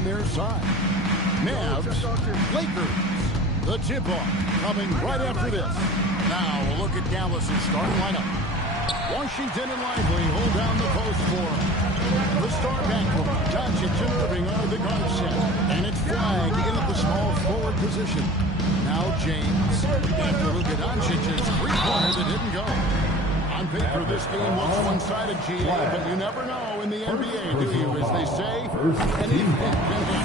on their side. Mavs, Lakers. The tip-off coming right after this. Now we'll look at Dallas' starting lineup. Washington and Lively hold down the post for him. The star backcourt, Doncic and Irving are the guard set. And it's flagged in at the small forward position. Now James, after Luka Doncic's three-pointer that didn't go. On paper, this game looks one-sided, GA, but you never know in the NBA, do you? As they say, anything can happen.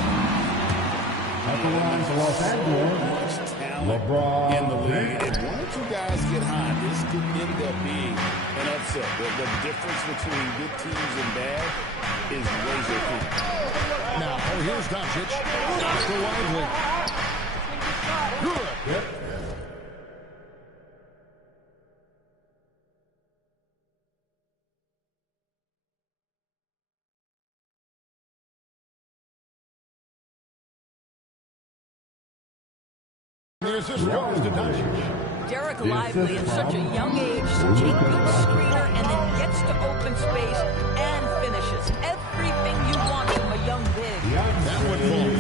At the line for Los Angeles, LeBron in the league. If one or two guys get hot, this could end up being an upset. The difference between good teams and bad is razor thin. Now, here's Doncic. After Lively. Good. Yep. There's this goes to Doncic. Derek Lively at such a young age, such a good screener, and then gets to open space and finishes. Everything you want from a young big. That would fall.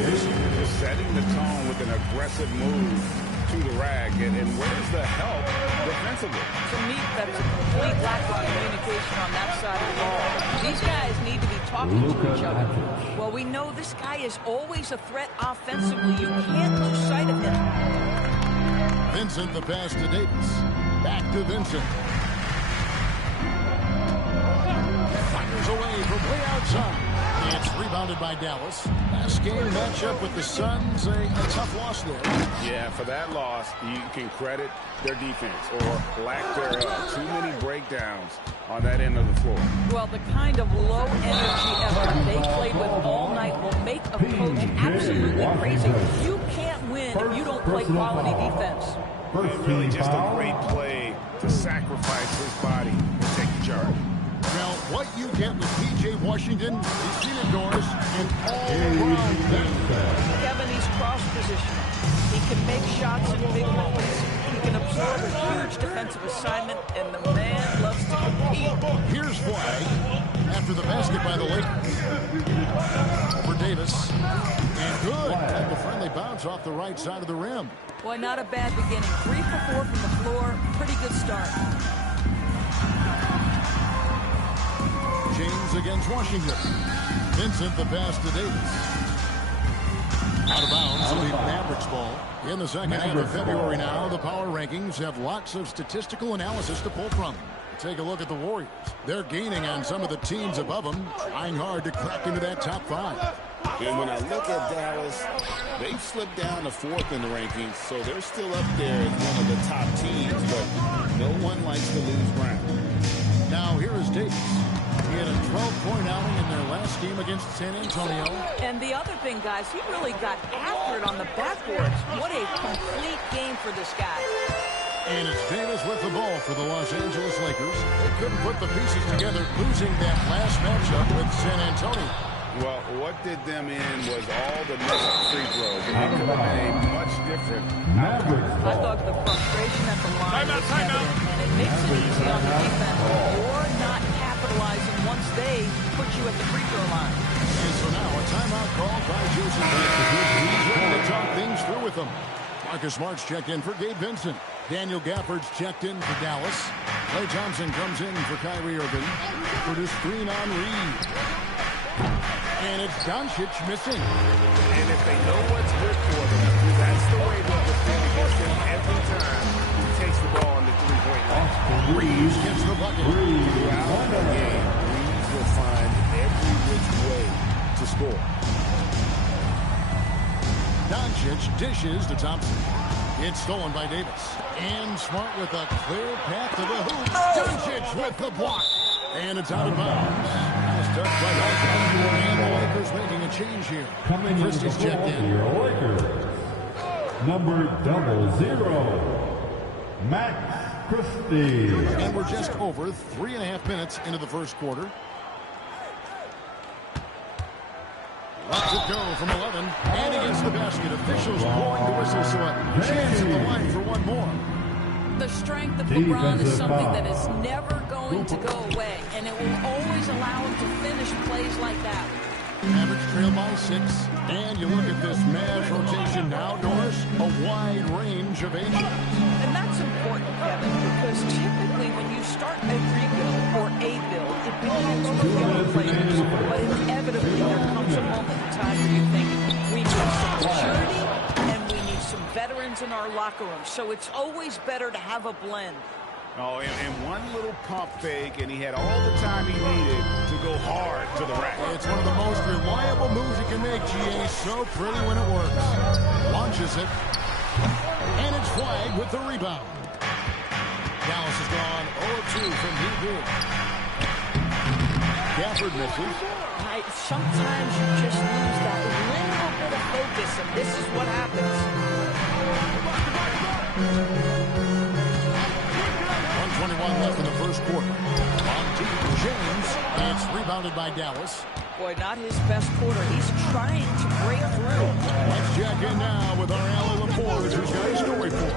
Setting the tone with an aggressive move to the rack. And where's the help defensively? To me, that's a complete lack of communication on that side of the ball. These guys need to be talking to each other. Well, we know this guy is always a threat offensively. You can't lose sight of him. Vincent, the pass to Davis. Back to Vincent. Fires away from way outside. It's rebounded by Dallas. Last game matchup with the Suns, a tough loss there. Yeah, for that loss, you can credit their defense or lack thereof. Too many breakdowns on that end of the floor. Well, the kind of low-energy effort they played with all night will make a coach absolutely crazy. You can't win if you don't play quality defense. Really just a great play to sacrifice his body and take the charge. Well, what you get with P.J. Washington, he's seen it doors and all-around defense. Kevin, he's cross-positional. He can make shots in big moments. He can absorb a huge defensive assignment, and the man loves to compete. Here's flag after the basket by the Lakers. Over Davis. And good. And the friendly bounce off the right side of the rim. Boy, not a bad beginning. 3 for 4 from the floor. Pretty good start. James against Washington. Vincent, the pass to Davis. Out of bounds, it'll be Mavericks ball. In the second half of February now, the power rankings have lots of statistical analysis to pull from. Take a look at the Warriors. They're gaining on some of the teams above them, trying hard to crack into that top 5. And when I look at Dallas, they've slipped down to 4th in the rankings, so they're still up there as one of the top teams, but no one likes to lose ground. Now here is Davis. He had a 12-point outing in their last game against San Antonio. And the other thing, guys, he really got after it on the backboards. What a complete game for this guy. And it's Davis with the ball for the Los Angeles Lakers. They couldn't put the pieces together, losing that last matchup with San Antonio. Well, what did them in was all the missed free throws. It could have been a much different outcome. I thought the frustration at the line was evident, and it makes it easy on the defense. You're not capitalizing once they put you at the free throw line. And so now a timeout called by Jason Tatum. He's ready to talk things through with them. Marcus Smart's checked in for Gabe Vincent. Daniel Gafford's checked in for Dallas. Klay Thompson comes in for Kyrie Irving. Curtis Green on Reed. And it's Doncic missing. And if they know what's good for them, that's the way they'll defend against him every time he takes the ball on the three-point line. Reeves gets the bucket. Throughout the game, Reeves will find every which way to score. Doncic dishes to Thompson. It's stolen by Davis. And Smart with a clear path to the hoop. Doncic with the block. And it's out of bounds. Nice touch by Doncic. And the Lakers making a change here. Coming Christie's checked in. Your Lakers. Number 00, Max Christie. And we're just over 3.5 minutes into the first quarter. Lets it go from 11, and against the basket. Officials blowing the whistle, so a chance at the line for one more. The strength of LeBron is something that is never going to go away, and it will always allow him to finish plays like that. Mavericks trail by 6. And you look at this Mavs rotation now, Doris, a wide range of ages. And that's important, Kevin, because typically when you start a rebuild or a build, it begins with young players. But inevitably there comes a moment in time where you think we need some maturity and we need some veterans in our locker room. So it's always better to have a blend. Oh, and one little pump fake, and he had all the time he needed to go hard to the rack. It's one of the most reliable moves you can make, GA. So pretty when it works. Launches it. And it's flagged with the rebound. Dallas has gone 0-2 from deep. Gafford misses. Sometimes you just lose that little bit of focus, and this is what happens. 1:21 left in the first quarter. On to James. And it's rebounded by Dallas. Boy, not his best quarter. He's trying to break through. Let's check in now with our Allie Laporte, who's got a story for us.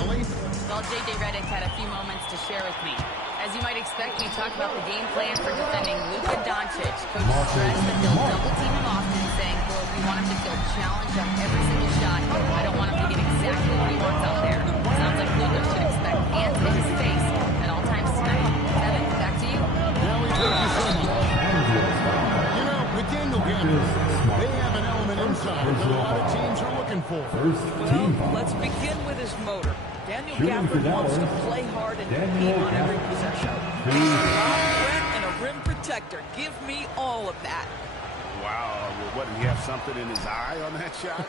Allie? Well, J.J. Redick had a few moments to share with me. As you might expect, we talked about the game plan for defending Luka Doncic. Coach stressed that they'll double team him often, saying, well, we want him to feel challenged on every single shot. I don't want him to get exactly what he wants out there. Sounds like Luka should expect hands to his face at all times tonight. Kevin, back to you. Allie, thank you so much. You know, with Daniel Gafford, they have an element inside that a lot of teams are looking for. Well, let's begin with his motor. Daniel Gafford wants to play hard and compete on every possession. He's a lob threat and a rim protector. Give me all of that. Wow. Well, what, did he have something in his eye on that shot?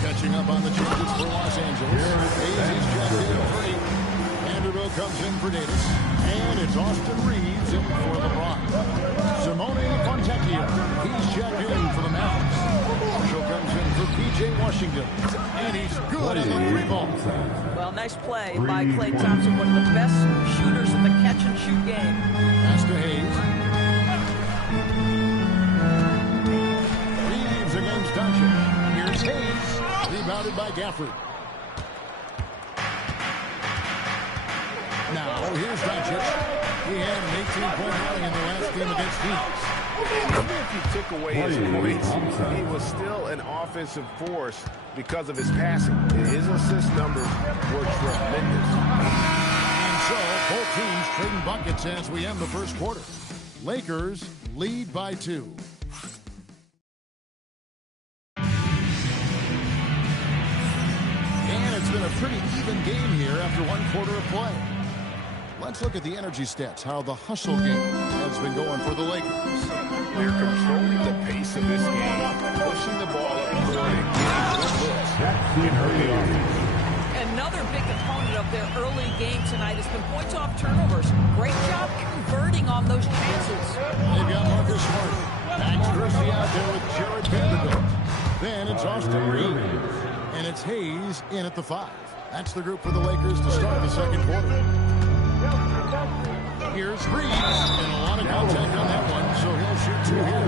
Catching up on the changes for Los Angeles. Hayes checked in for 8. Vanderbilt comes in for Davis. And it's Austin Reeves in for LeBron. Simone Fontecchio. He's checked in for the Mavericks. Marshall comes in for P.J. Washington. And he's good on the 3-ball. Well, nice play by Klay Thompson, one of the best shooters in the catch-and-shoot game. Pass to Hayes. Reeves against Doncic. Here's Hayes. Rebounded by Gafford. Now, here's Doncic. He had an 18-point outing in the last game against Phoenix. Even if you took away his points, he was still an offensive force because of his passing. His assist numbers were tremendous. And so, both teams trading buckets as we end the first quarter. Lakers lead by 2. And it's been a pretty even game here after one quarter of play. Let's look at the energy stats, how the hustle game has been going for the Lakers. They're controlling the pace of this game, pushing the ball up the court and getting good looks. Another big component of their early game tonight has been points off turnovers. Great job converting on those chances. They've got Marcus Smart. Max Christie out there with Jared Vanderbilt. Then it's Austin Reeves. And it's Hayes in at the 5. That's the group for the Lakers to start the second quarter. Here's Reeves, and a lot of contact on that one, so he'll shoot 2 here.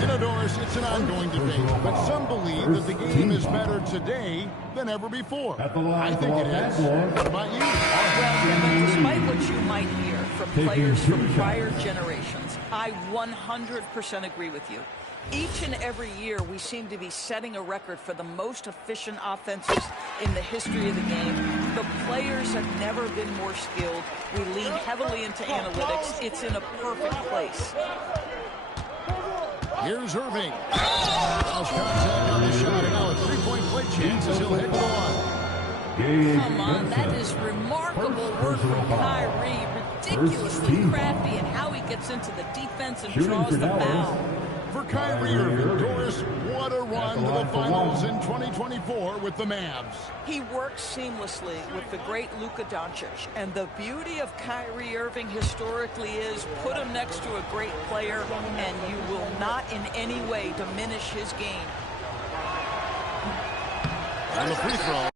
You know, Doris, it's an ongoing debate, but some believe that the game is better today than ever before. I think it is. What about you? Well, despite what you might hear from players from prior generations, I 100% agree with you. Each and every year, we seem to be setting a record for the most efficient offenses in the history of the game. The players have never been more skilled. We lean heavily into analytics. It's in a perfect place. Here's Irving. Cross contact on the shot, and now a 3-point play chance as he'll head to the line. Come on, that is remarkable work from Kyrie. Ridiculously crafty in how he gets into the defense and draws the foul. For Kyrie Irving, Doris, what a run to the finals in 2024 with the Mavs. He works seamlessly with the great Luka Doncic. And the beauty of Kyrie Irving historically is put him next to a great player and you will not in any way diminish his game. On the free throw.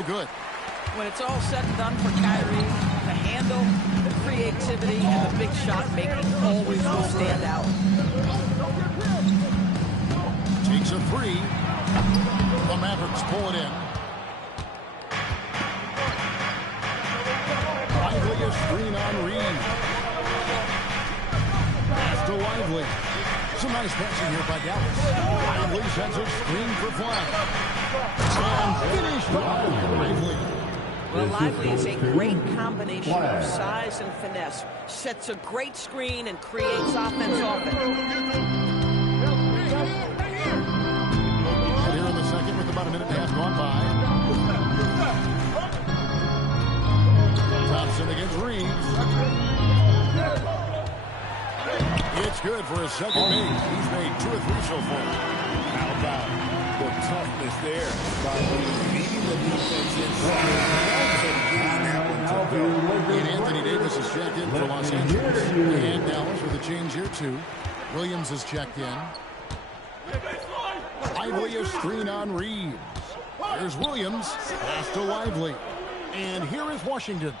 No good. When it's all said and done for Kyrie, the handle, the creativity, and the big shot making always will stand out. Takes a three. The Mavericks pull it in. Lively a screen on Reed. Pass to Lively. Some nice passing here by Dallas. Lively sends a screen for Fly. And finished by Lively. Well, Lively is a great combination of size and finesse. Sets a great screen and creates offense off it. Here in the second with about a minute and a half gone by. Thompson against Reeves. It's good for a second make. He's made 2 or 3 so far. How about the toughness there by leading the defense inside and getting that one to go. And Anthony Davis is checked in for Los Angeles. And Dallas with a change here too. Williams is checked in. Lively a screen on Reeves. There's Williams. Pass to Lively. And here is Washington.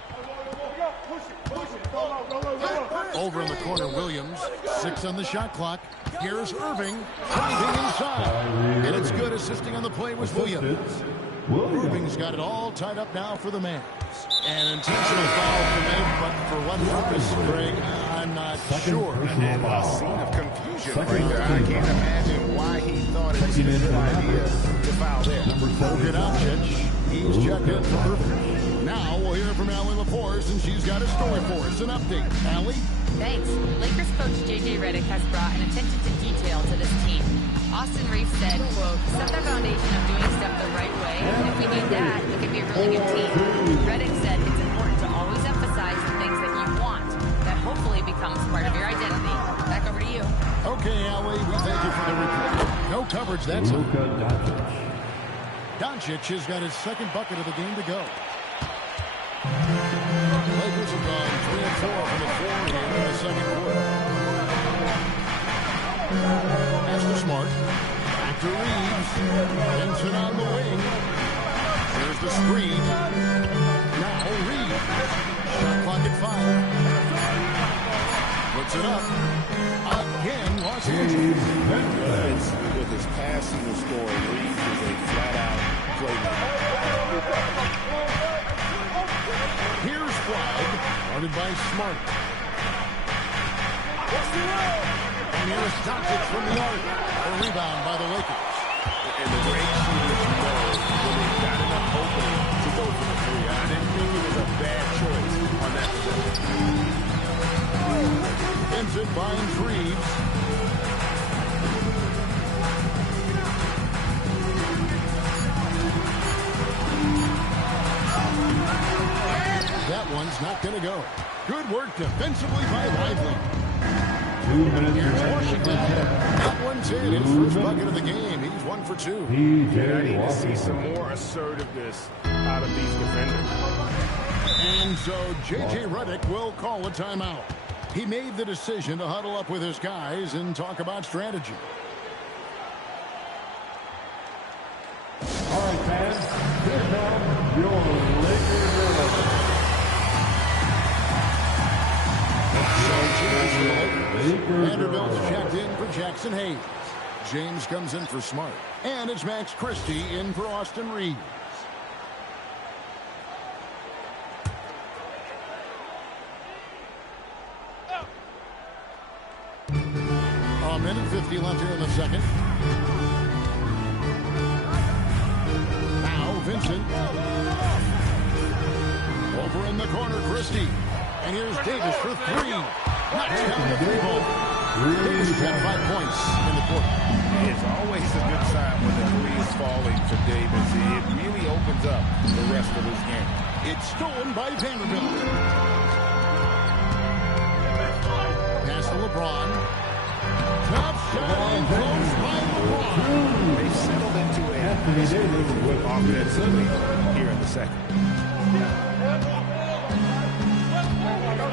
Over in the corner, Williams. 6 on the shot clock. Here's Irving. Driving inside. And it's good. Assisting on the play was Williams. Irving's got it all tied up now for the Mavs. An intentional foul committed, but for what purpose, Greg? I'm not sure. And a scene of confusion right there. I can't imagine why he thought it was a good idea to foul there. Luka Doncic. He's checked in for Irving. Now we'll hear from Allie LaForce, and she's got a story for us. An update. Allie? Thanks. Lakers coach J.J. Redick has brought an attention to detail to this team. Austin Reeves said, quote, set the foundation of doing stuff the right way. If we do that, we can be a really good team. Redick said it's important to always emphasize the things that you want. That hopefully becomes part of your identity. Back over to you. Okay, Allie, we thank you for the report. No coverage, that's it. Doncic has got his second bucket of the game to go. Lakers have gone 3 and 4 from the floor here in the second quarter. Pass to Smart. Back to Reeves. Vincent on the wing. There's the screen. Now Reeves. Shot clock at 5. Puts it up. Again, Los Angeles. With his passing and scoring, Reeves is a flat-out playmaker. Here's Flag, guarded by Smart. And here's Doncic from the arc. A rebound by the Lakers. And the great shooters know when they've got enough opening to go for the 3. I didn't think it was a bad choice on that possession. Vincent finds Reeves. That one's not going to go. Good work defensively by Lively. 2 minutes Here's remaining. Washington. That one's in. His first bucket of the game. He's 1 for 2. I need to see some more assertiveness out of these defenders. And so J.J. Redick will call a timeout. He made the decision to huddle up with his guys and talk about strategy. All right, fans. Here comes your Lakers. Vanderbilt's checked in for Jackson Hayes. James comes in for Smart. And it's Max Christie in for Austin Reeves. A minute 50 left here in the second. Now Vincent. Over in the corner, Christie. And here's Davis for 3. Knocks down the 3-ball. Davis has had 5 points in the quarter. It's always a good sign when the 3 is falling for Davis. It really opens up the rest of his game. It's stolen by Vanderbilt. Pass to LeBron. Top shot and close by LeBron. They've settled into a with offensively here in the second.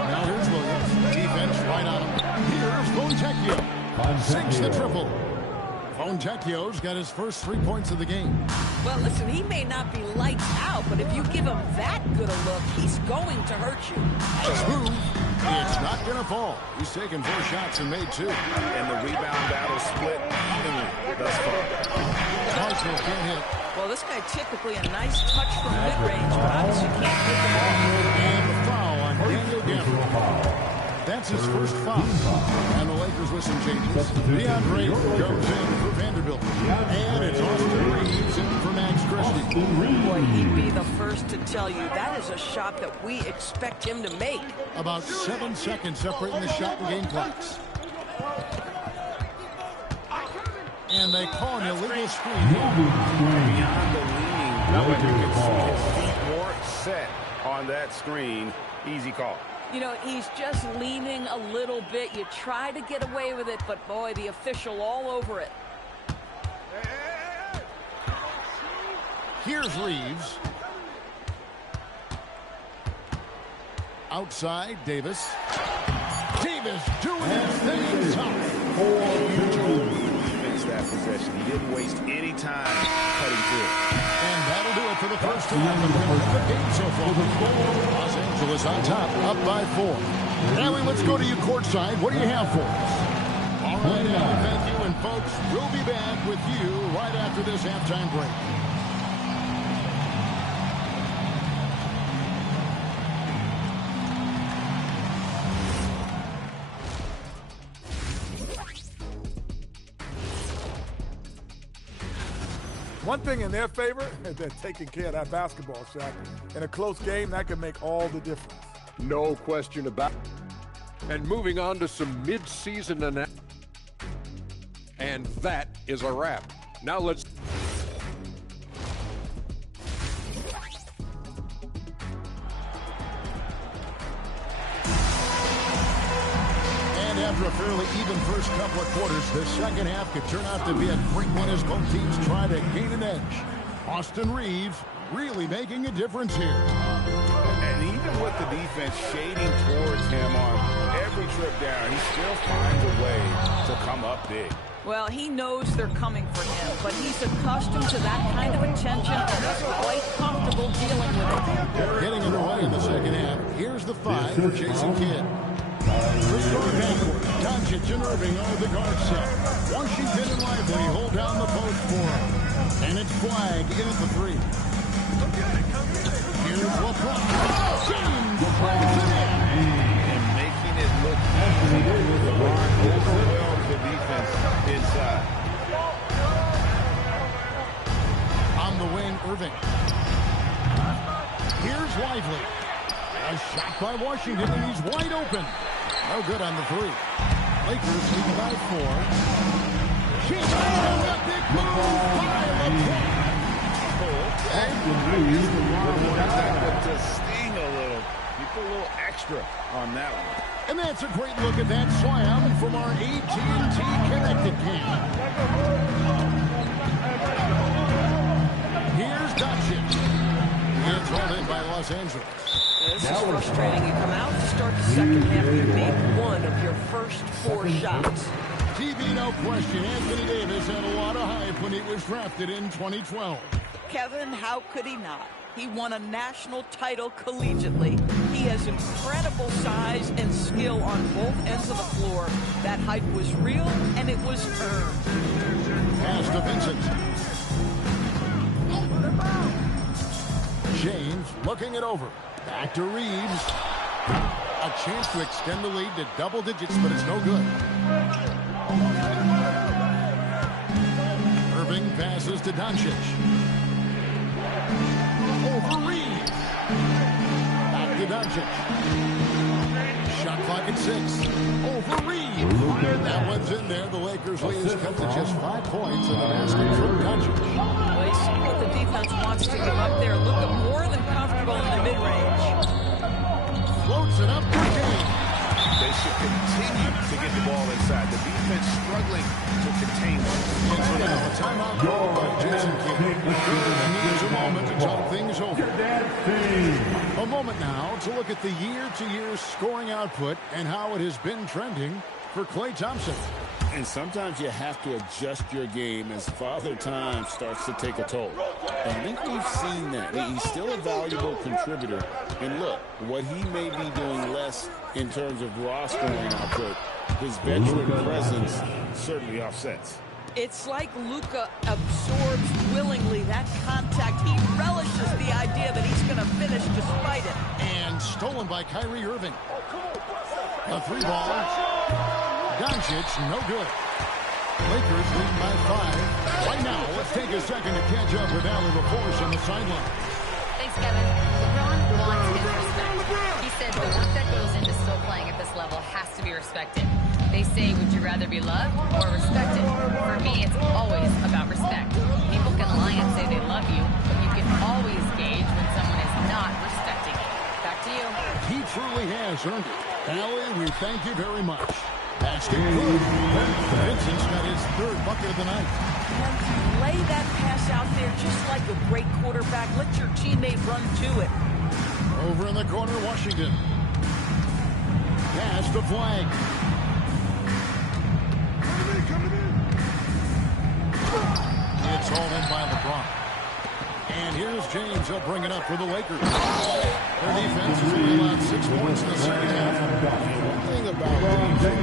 Now here's Williams. Defense right on him. Here's Fontecchio. Sinks the triple. Fontecchio's got his first 3 points of the game. Well, listen, he may not be lights out, but if you give him that good a look, he's going to hurt you. Nice move. It's not going to fall. He's taken 4 shots and made 2. And the rebound battle split evenly thus far. Marshall can't hit. Well, this guy typically a nice touch from mid-range, but obviously can't hit them all. And the foul on Daniel Gafford. That's his first foul. And the Lakers with some changes. DeAndre goes in for Vanderbilt. And it's Austin Reeves in for Max Christie. Boy, he'd be the first to tell you that is a shot that we expect him to make. About 7 seconds separating the shot and game clocks. And they call an illegal screen. Beyond the leaning, you can see his feet weren't set on that screen. Easy call. You know, he's just leaning a little bit. You try to get away with it, but boy, the official all over it. Here's Reeves. Outside, Davis. Davis doing his thing. Defense that possession. He didn't waste any time cutting through. And that'll do it for the first half of the game so far. Los Angeles on top, up by 4. Allie, let's go to you courtside. What do you have for us? All right, Allie, thank you. And folks, we'll be back with you right after this halftime break. One thing in their favor is they're taking care of that basketball shot. In a close game, that can make all the difference. No question about it. And moving on to some mid-season analysis. And that is a wrap. Now let's... After a fairly even first couple of quarters, the second half could turn out to be a great one as both teams try to gain an edge. Austin Reeves really making a difference here. And even with the defense shading towards him on every trip down, he still finds a way to come up big. Well, he knows they're coming for him, but he's accustomed to that kind of attention and is quite comfortable dealing with it. Getting underway in the second half. Here's the 5 for Jason Kidd. Restored backward. Doncic and Irving are the guard set. Washington and Lively hold down the post for him. And it's Flag in at the 3. Here's LeBron. James brings it in. And making it look easy. LeBron overwhelms the defense inside. On the wing, Irving. Here's Lively. A shot by Washington, and he's wide open. No good on the 3. Lakers lead by 4. She's on a big move by LeBron. To sting a little. You put a little extra on that one. And that's a great look at that slam from our AT&T Connected cam. Here's Doncic. It's all in by Los Angeles. This is frustrating. You come out to start the second half, you make one of your first 4 shots. TV, no question. Anthony Davis had a lot of hype when he was drafted in 2012. Kevin, how could he not? He won a national title collegiately. He has incredible size and skill on both ends of the floor. That hype was real, and it was earned. Pass to Vincent. James looking it over. Back to Reeves. A chance to extend the lead to double digits, but it's no good. Irving passes to Doncic. Over Reeves. Back to Doncic. Shot clock at 6. Over Reeves. That one's in there. The Lakers lead is cut to just 5 points in the basket from Doncic. Well, you see what the defense wants to give up there. Luka more than comfortable in the mid-range. Floats it up to James. They should continue to get the ball inside. The defense struggling to contain them. A timeout called by Jason Kidd. Needs a moment to talk things over. A moment now to look at the year-to-year scoring output and how it has been trending for Klay Thompson. And sometimes you have to adjust your game as Father Time starts to take a toll. And I think we've seen that. He's still a valuable contributor. And look, what he may be doing less in terms of raw scoring output, his veteran presence certainly offsets. It's like Luka absorbs willingly that contact. He relishes the idea that he's going to finish despite it. And stolen by Kyrie Irving. A three ball. Doncic, no good. Lakers lead by 5. Right now, let's take a second to catch up with Allen LaForce on the sideline. Thanks, Kevin. LeBron wants his respect. He said the work that goes into still playing at this level has to be respected. They say, would you rather be loved or respected? For me, it's always about respect. People can lie and say they love you, but you can always gauge when someone is not respecting you. Back to you. He truly has earned it. Allie, we thank you very much. Passed it good. Vincent's got his 3rd bucket of the night. And lay that pass out there just like a great quarterback. Let your teammate run to it. Over in the corner, Washington. Pass the flag. It's hauled in by LeBron. And here's James. He'll bring it up for the Lakers. Their defense has only allowed 6 points in the second half. One thing about Irving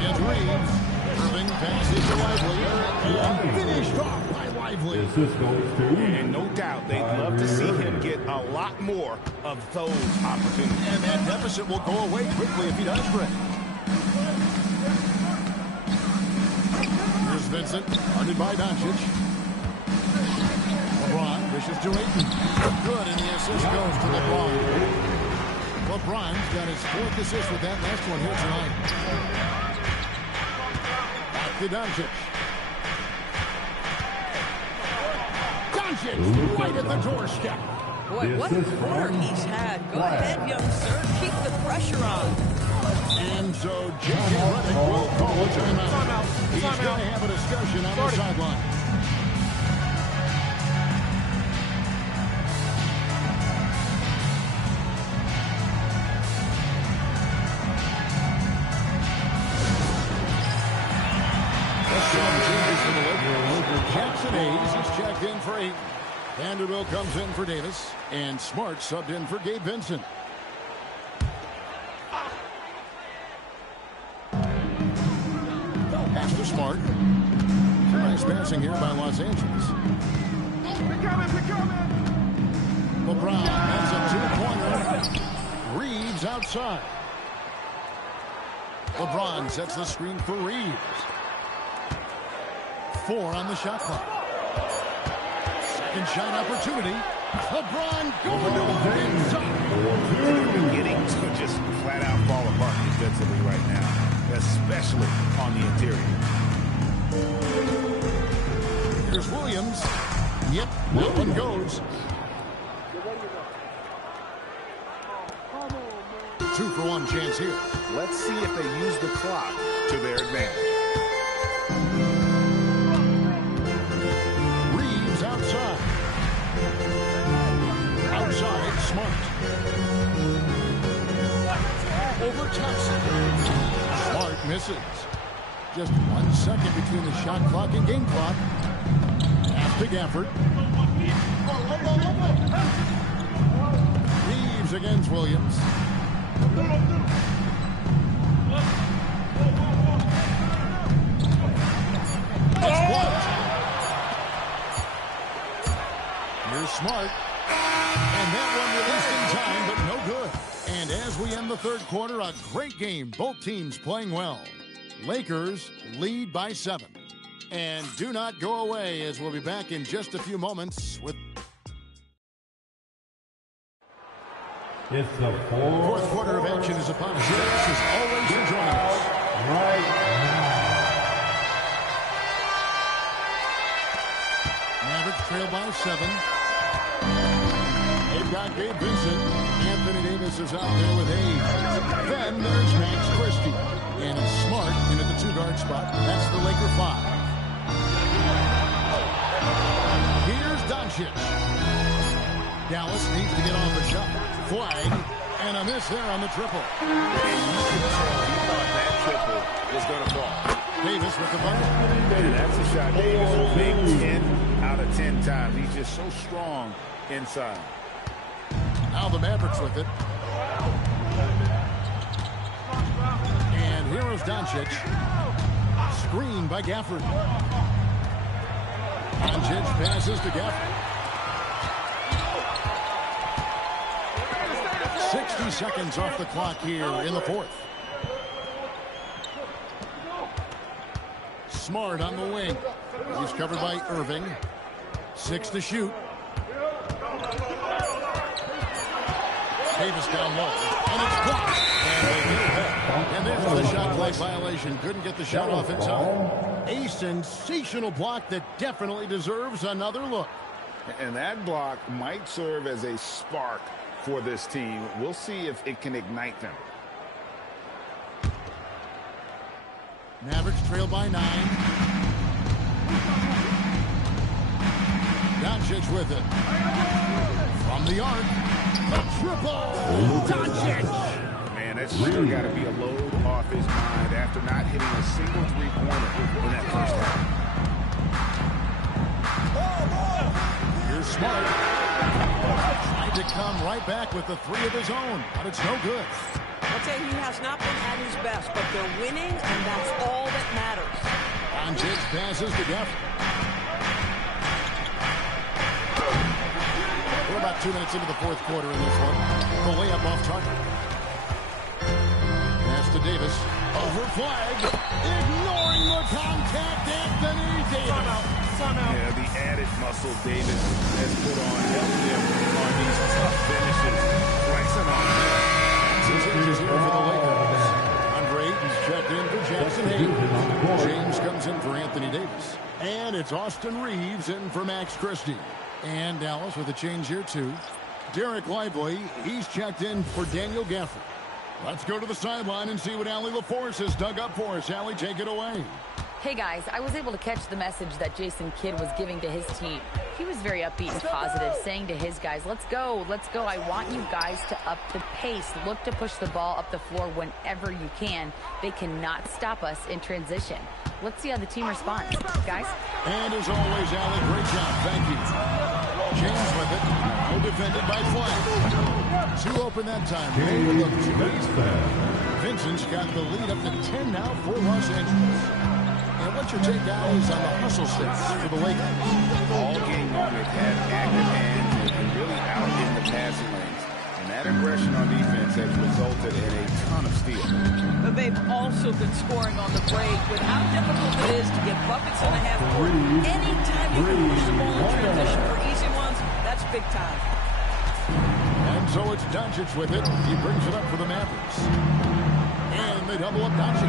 against Reeves. Irving passes to Lively. Finished off by Lively. And no doubt they'd love to see him get a lot more of those opportunities. And that deficit will go away quickly if he does break. Here's Vincent, guarded by Doncic. LeBron dishes to Ayton. Good, and the assist goes to LeBron. LeBron's got his 4th assist with that last one here tonight. Back to Doncic. Doncic right at the doorstep. Boy, what a quarter he's had. Go ahead, young sir. Keep the pressure on. And so J.J. Redick will call a timeout. He's going to have a discussion on the sideline. Jackson Hayes is checked in for 8. Vanderbilt comes in for Davis, and Smart subbed in for Gabe Vincent. Pass to Smart. Nice passing here by Los Angeles. LeBron has a 2-pointer. Reeves outside. LeBron sets the screen for Reeves. 4 on the shot clock. Second shot opportunity. LeBron going to inside. They're beginning to just flat out fall apart defensively right now, especially on the interior. Here's Williams. Yep, that one goes. 2-for-1 chance here. Let's see if they use the clock to their advantage. Reeves outside. Outside, Smart. Over Thompson. Smart misses. Just 1 second between the shot clock and game clock. Half big effort. Reeves against Williams. That's blocked. Here's Smart. And that one released in time, but no good. And as we end the 3rd quarter, a great game. Both teams playing well. Lakers lead by 7. And do not go away, as we'll be back in just a few moments with... It's the 4th quarter of action is upon us. This is always for joining us. right now. Mavericks trail by 7. They've got Gabe Vincent. Anthony Davis is out there with Hayes. Then there's Max Christie. And it's Smart in at the 2-guard spot. That's the Laker 5. Here's Doncic. Dallas needs to get off the shot. Flag. And a miss there on the triple. And you can tell he thought that triple was going to fall. Davis with the bucket. And that's a shot Davis will make 10 out of 10 times. He's just so strong inside. Now the Mavericks with it. And here is Doncic. Screen by Gafford. Doncic passes to Gafford. 60 seconds off the clock here in the fourth. Smart on the wing. He's covered by Irving. 6 to shoot. Davis down low. And it's blocked. And they get it back. And there's the shot clock violation. Couldn't get the shot off in time. A sensational block that definitely deserves another look. And that block might serve as a spark for this team. We'll see if it can ignite them. Mavericks trail by 9. Doncic with it. From the arc. The triple. Doncic. Man, that's sure got to be a load off his mind after not hitting a single three-pointer in that first half. Here's Smart. Tried to come right back with the 3 of his own, but it's no good. I'll tell you, he has not been at his best, but they're winning, and that's all that matters. Doncic passes to Gafford. We're about 2 minutes into the fourth quarter in this one. The layup off target. Pass to Davis. Over flag. Ignoring the contact. Anthony Davis. Yeah, the added muscle Davis has put on helped him on these tough finishes. Flexing on him. 6 inches here for the Lakers. Andre Ayton's checked in for Jackson Hayes. James comes in for Anthony Davis. And it's Austin Reeves in for Max Christie. And Dallas with a change here too. Derek Lively, he's checked in for Daniel Gafford. Let's go to the sideline and see what Allie LaForce has dug up for us. Allie, take it away. Hey guys, I was able to catch the message that Jason Kidd was giving to his team. He was very upbeat and positive, saying to his guys, let's go. I want you guys to up the pace. Look to push the ball up the floor whenever you can. They cannot stop us in transition. Let's see how the team responds. Guys? And as always, Allie, great job. Thank you. James with it. Now defended by Flash. 2 open that time. Vincent's got the lead up to 10 now for Los Angeles. And what's your take, guys, on the hustle sticks for the Lakers? All game long, they've had active hands and really out in the passing lanes. And that aggression on defense has resulted in a ton of steals. But they've also been scoring on the break with how difficult it is to get buckets in the half court. Anytime you can push the ball in transition for easy ones, that's big time. And so it's Doncic with it. He brings it up for the Mavericks. And they double up Doncic.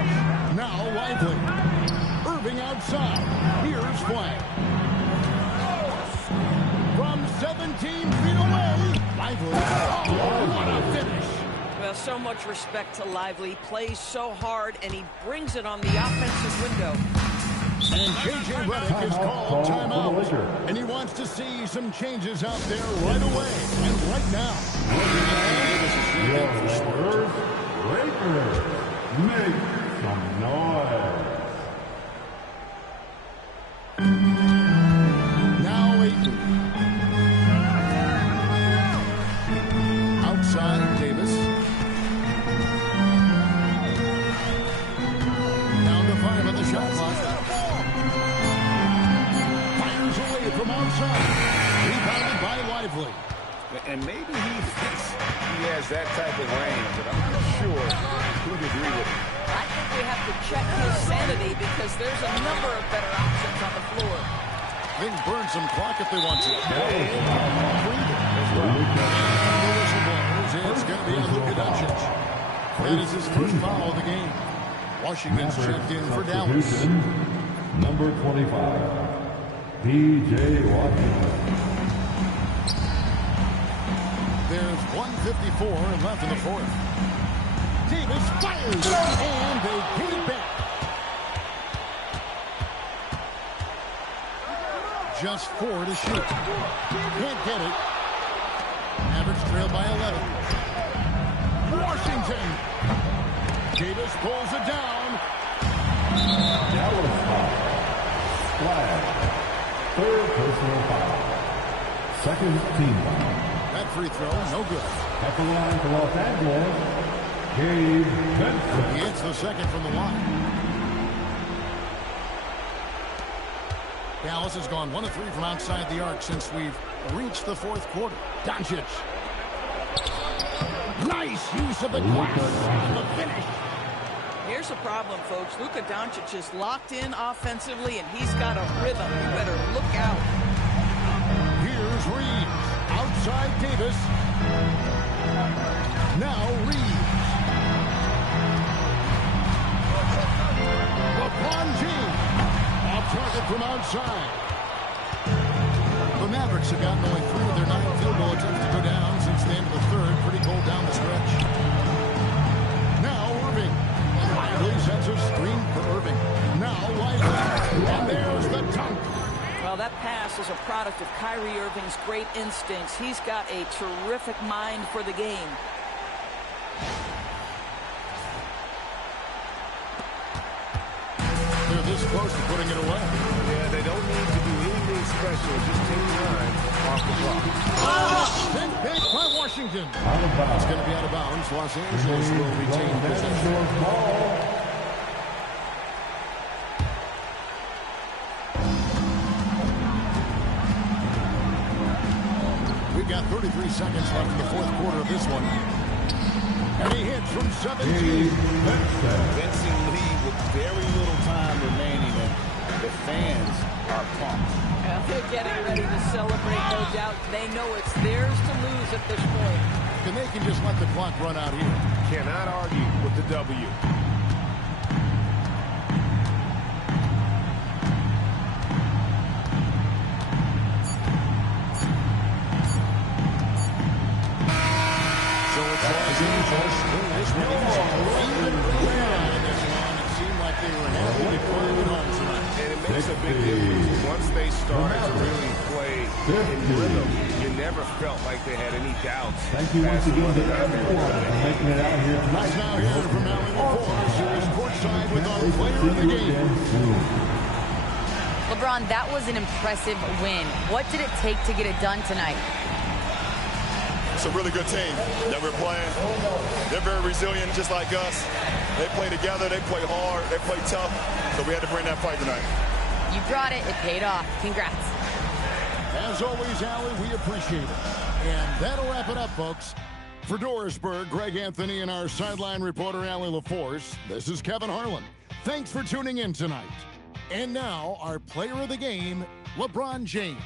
Now Lively. Irving outside. Here's Flag. From 17 feet away. Lively. Oh, what a finish. Well, so much respect to Lively. Plays so hard, and he brings it on the offensive window. And J.J. Redick is called timeout. And he wants to see some changes out there right away. And right now. Lakers, make some noise. Now Ayton. Outside, Davis. Down to 5 on the shot clock. Fires away from outside. Rebounded by Lively. And maybe he thinks he has that type of range, but I'm not sure who'd agree with him. I think we have to check his sanity because there's a number of better options on the floor. They can burn some clock if they want to. It's going to be on Luka Doncic. That is his first foul of the game. Washington's checked in for Dallas. Number 25, P.J. Washington. There's 1:54 left in the fourth. Davis fires, and they get it back. Just 4 to shoot. Can't get it. Mavericks trail by 11. Washington. Davis pulls it down. Dallas foul. Flag. Third personal foul. Second team foul. That free throw, no good. At the line for Los Angeles, Gabe Benson. He hits the second from the line. Dallas has gone 1 of 3 from outside the arc since we've reached the fourth quarter. Doncic. Nice use of the glass and the finish. Here's the problem, folks. Luka Doncic is locked in offensively, and he's got a rhythm. You better look out. Here's Reeves. Outside Davis. Now Reeves. LeBron James. Off target from outside. The Mavericks have gotten only 3 of their 9 field goal attempts to go down since the end of the third. Pretty cold down the stretch. Now Irving. Lively sets a screen for Irving. Now Lively. And there's the dunk. Well, that pass is a product of Kyrie Irving's great instincts. He's got a terrific mind for the game. They're this close to putting it away. Yeah, they don't need to do anything special. Just take time off the clock. Sent back by Washington. Out of bounds. It's going to be out of bounds. Los Angeles will retain possession. We've got 33 seconds left in the fourth quarter of this one. And he hits from 17. Fencing lead with very little time remaining, and the fans are pumped. They're getting ready to celebrate, no doubt. They know it's theirs to lose at this point. And they can just let the clock run out here. Cannot argue with the W. And it makes a big difference. Once they started to really play in rhythm, you never felt like they had any doubts. Thank you once again to everyone for making it out here tonight. Let's now hear from Allie LaForce, who is courtside with our player of the game. LeBron, that was an impressive win. What did it take to get it done tonight? It's a really good team that we're playing. They're very resilient, just like us. They play together, they play hard, they play tough, so we had to bring that fight tonight. You brought it. It paid off. Congrats. As always, Allie, we appreciate it. And that'll wrap it up, folks. For Dorisburg, Greg Anthony and our sideline reporter, Allie LaForce, this is Kevin Harlan. Thanks for tuning in tonight. And now, our player of the game, LeBron James.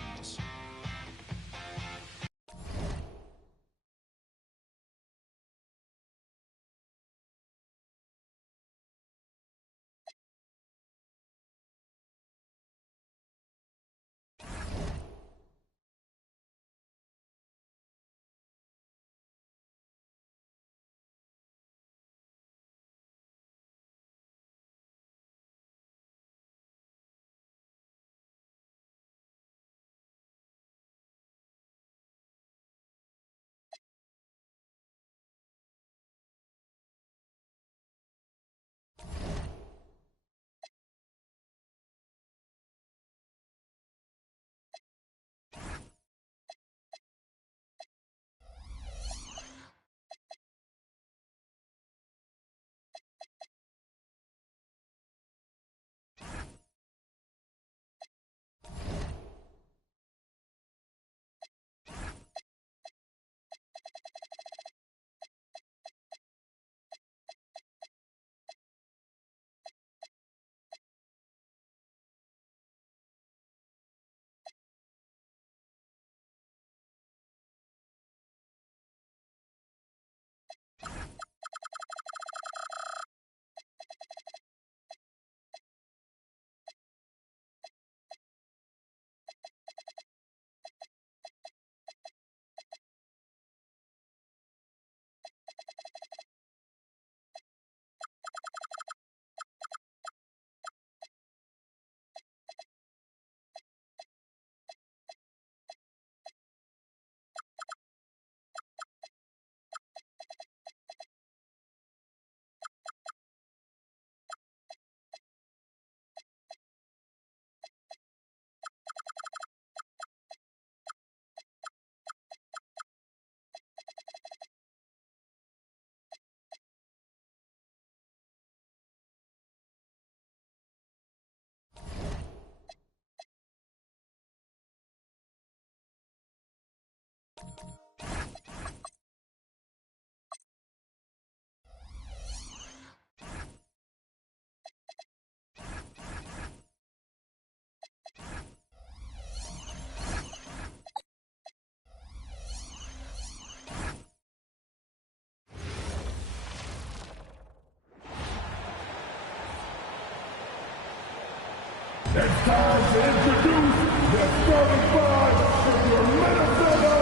It's time to introduce the starting five of your Minnesota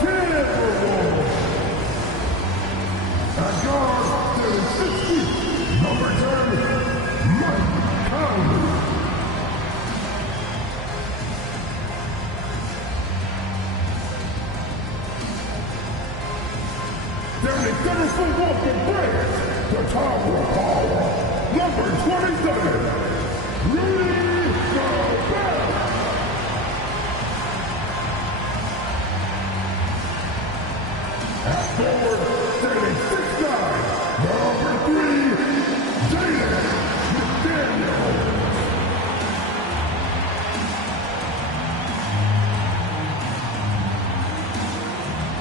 Timberwolves. At guard, 60, number 10, Mike Conley. Standing 7 foot off the break, the Tower of Power, number 27, Rudy Gobert. At forward, standing 6'9", number 3, Jaden McDaniels.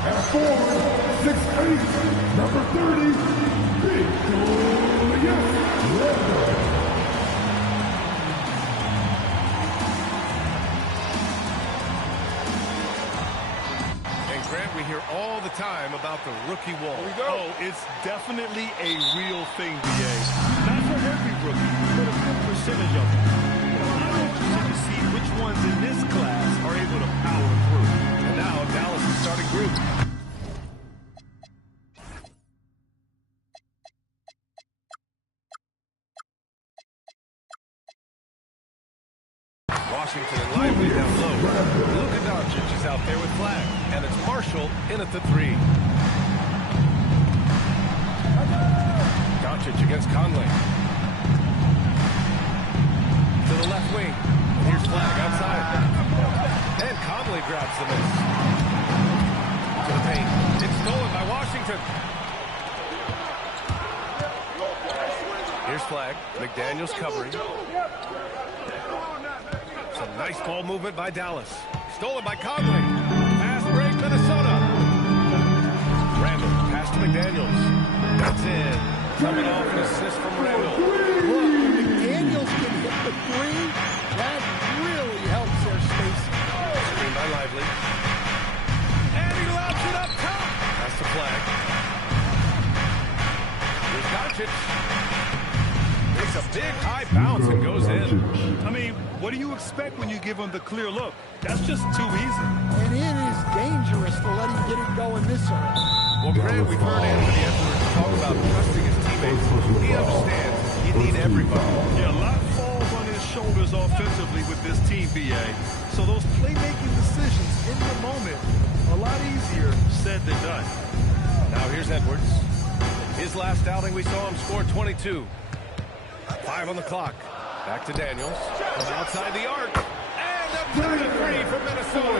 At forward, 6'8", number 30, Big Julius Randle. And Grant, we hear all the time about the rookie wall. Here we go. Oh, it's definitely a real thing, BA. Not for every rookie, but a good percentage of them. I'm interested to see which ones in this class are able to power through. And now Dallas' starting group. Washington and Lively down low. Luka Doncic is out there with flag. And it's Marshall in at the 3. Doncic against Conley. To the left wing. And here's flag outside. And Conley grabs the miss. To the paint. It's stolen by Washington. Here's flag. McDaniels covering. Some nice ball movement by Dallas. Stolen by Conley. Fast break, Minnesota. Randall, pass to McDaniels. That's in. Coming off an assist from Randall. Look, McDaniels can hit the 3. That really helps their spacing. Screen by Lively. And he lobs it up top. That's the flag. Here's Doncic. It's a big high bounce and goes in. I mean, what do you expect when you give him the clear look? That's just too easy. And it is dangerous to let him get it going this early. Well, Grant, we've heard Anthony Edwards talk about trusting his teammates. He understands you need everybody. Yeah, a lot falls on his shoulders offensively with this team, BA. So those playmaking decisions in the moment, a lot easier said than done. Now here's Edwards. His last outing, we saw him score 22. 5 on the clock. Back to Daniels. From outside the arc. And up to the 3 from Minnesota.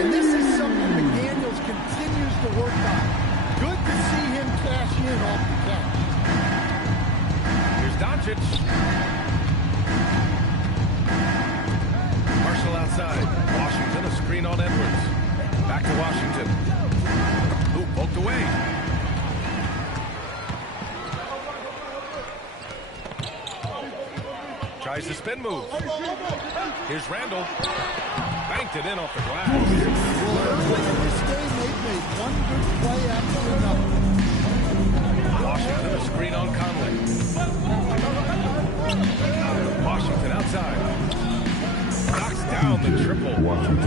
And this is something McDaniels continues to work on. Good to see him cash in off the catch. Here's Doncic. Marshall outside. Washington, a screen on Edwards. Back to Washington. Ooh, poked away. Tries the spin move. Here's Randall. Banked it in off the glass. Well, early in this game, they've made one good play after another. Washington, a screen on Conley. Washington outside. Knocks down the triple.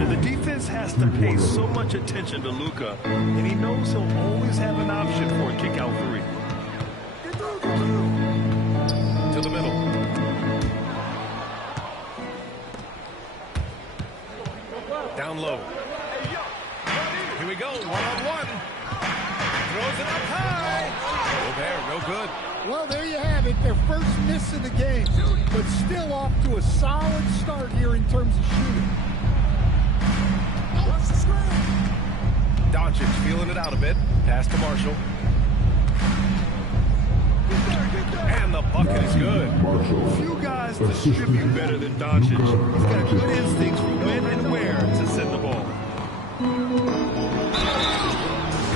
The defense has to pay so much attention to Luka, and he knows he'll always have an option for a kick-out 3. To the middle. Down low. Here we go, one-on-one. Throws it up high. Gobert, no good. Well, there you have it. Their first miss of the game, but still off to a solid start here in terms of shooting. Doncic feeling it out a bit. Pass to Marshall. And the bucket is good. Few guys distribute better than Doncic. He's got good instincts for when and where to send the ball.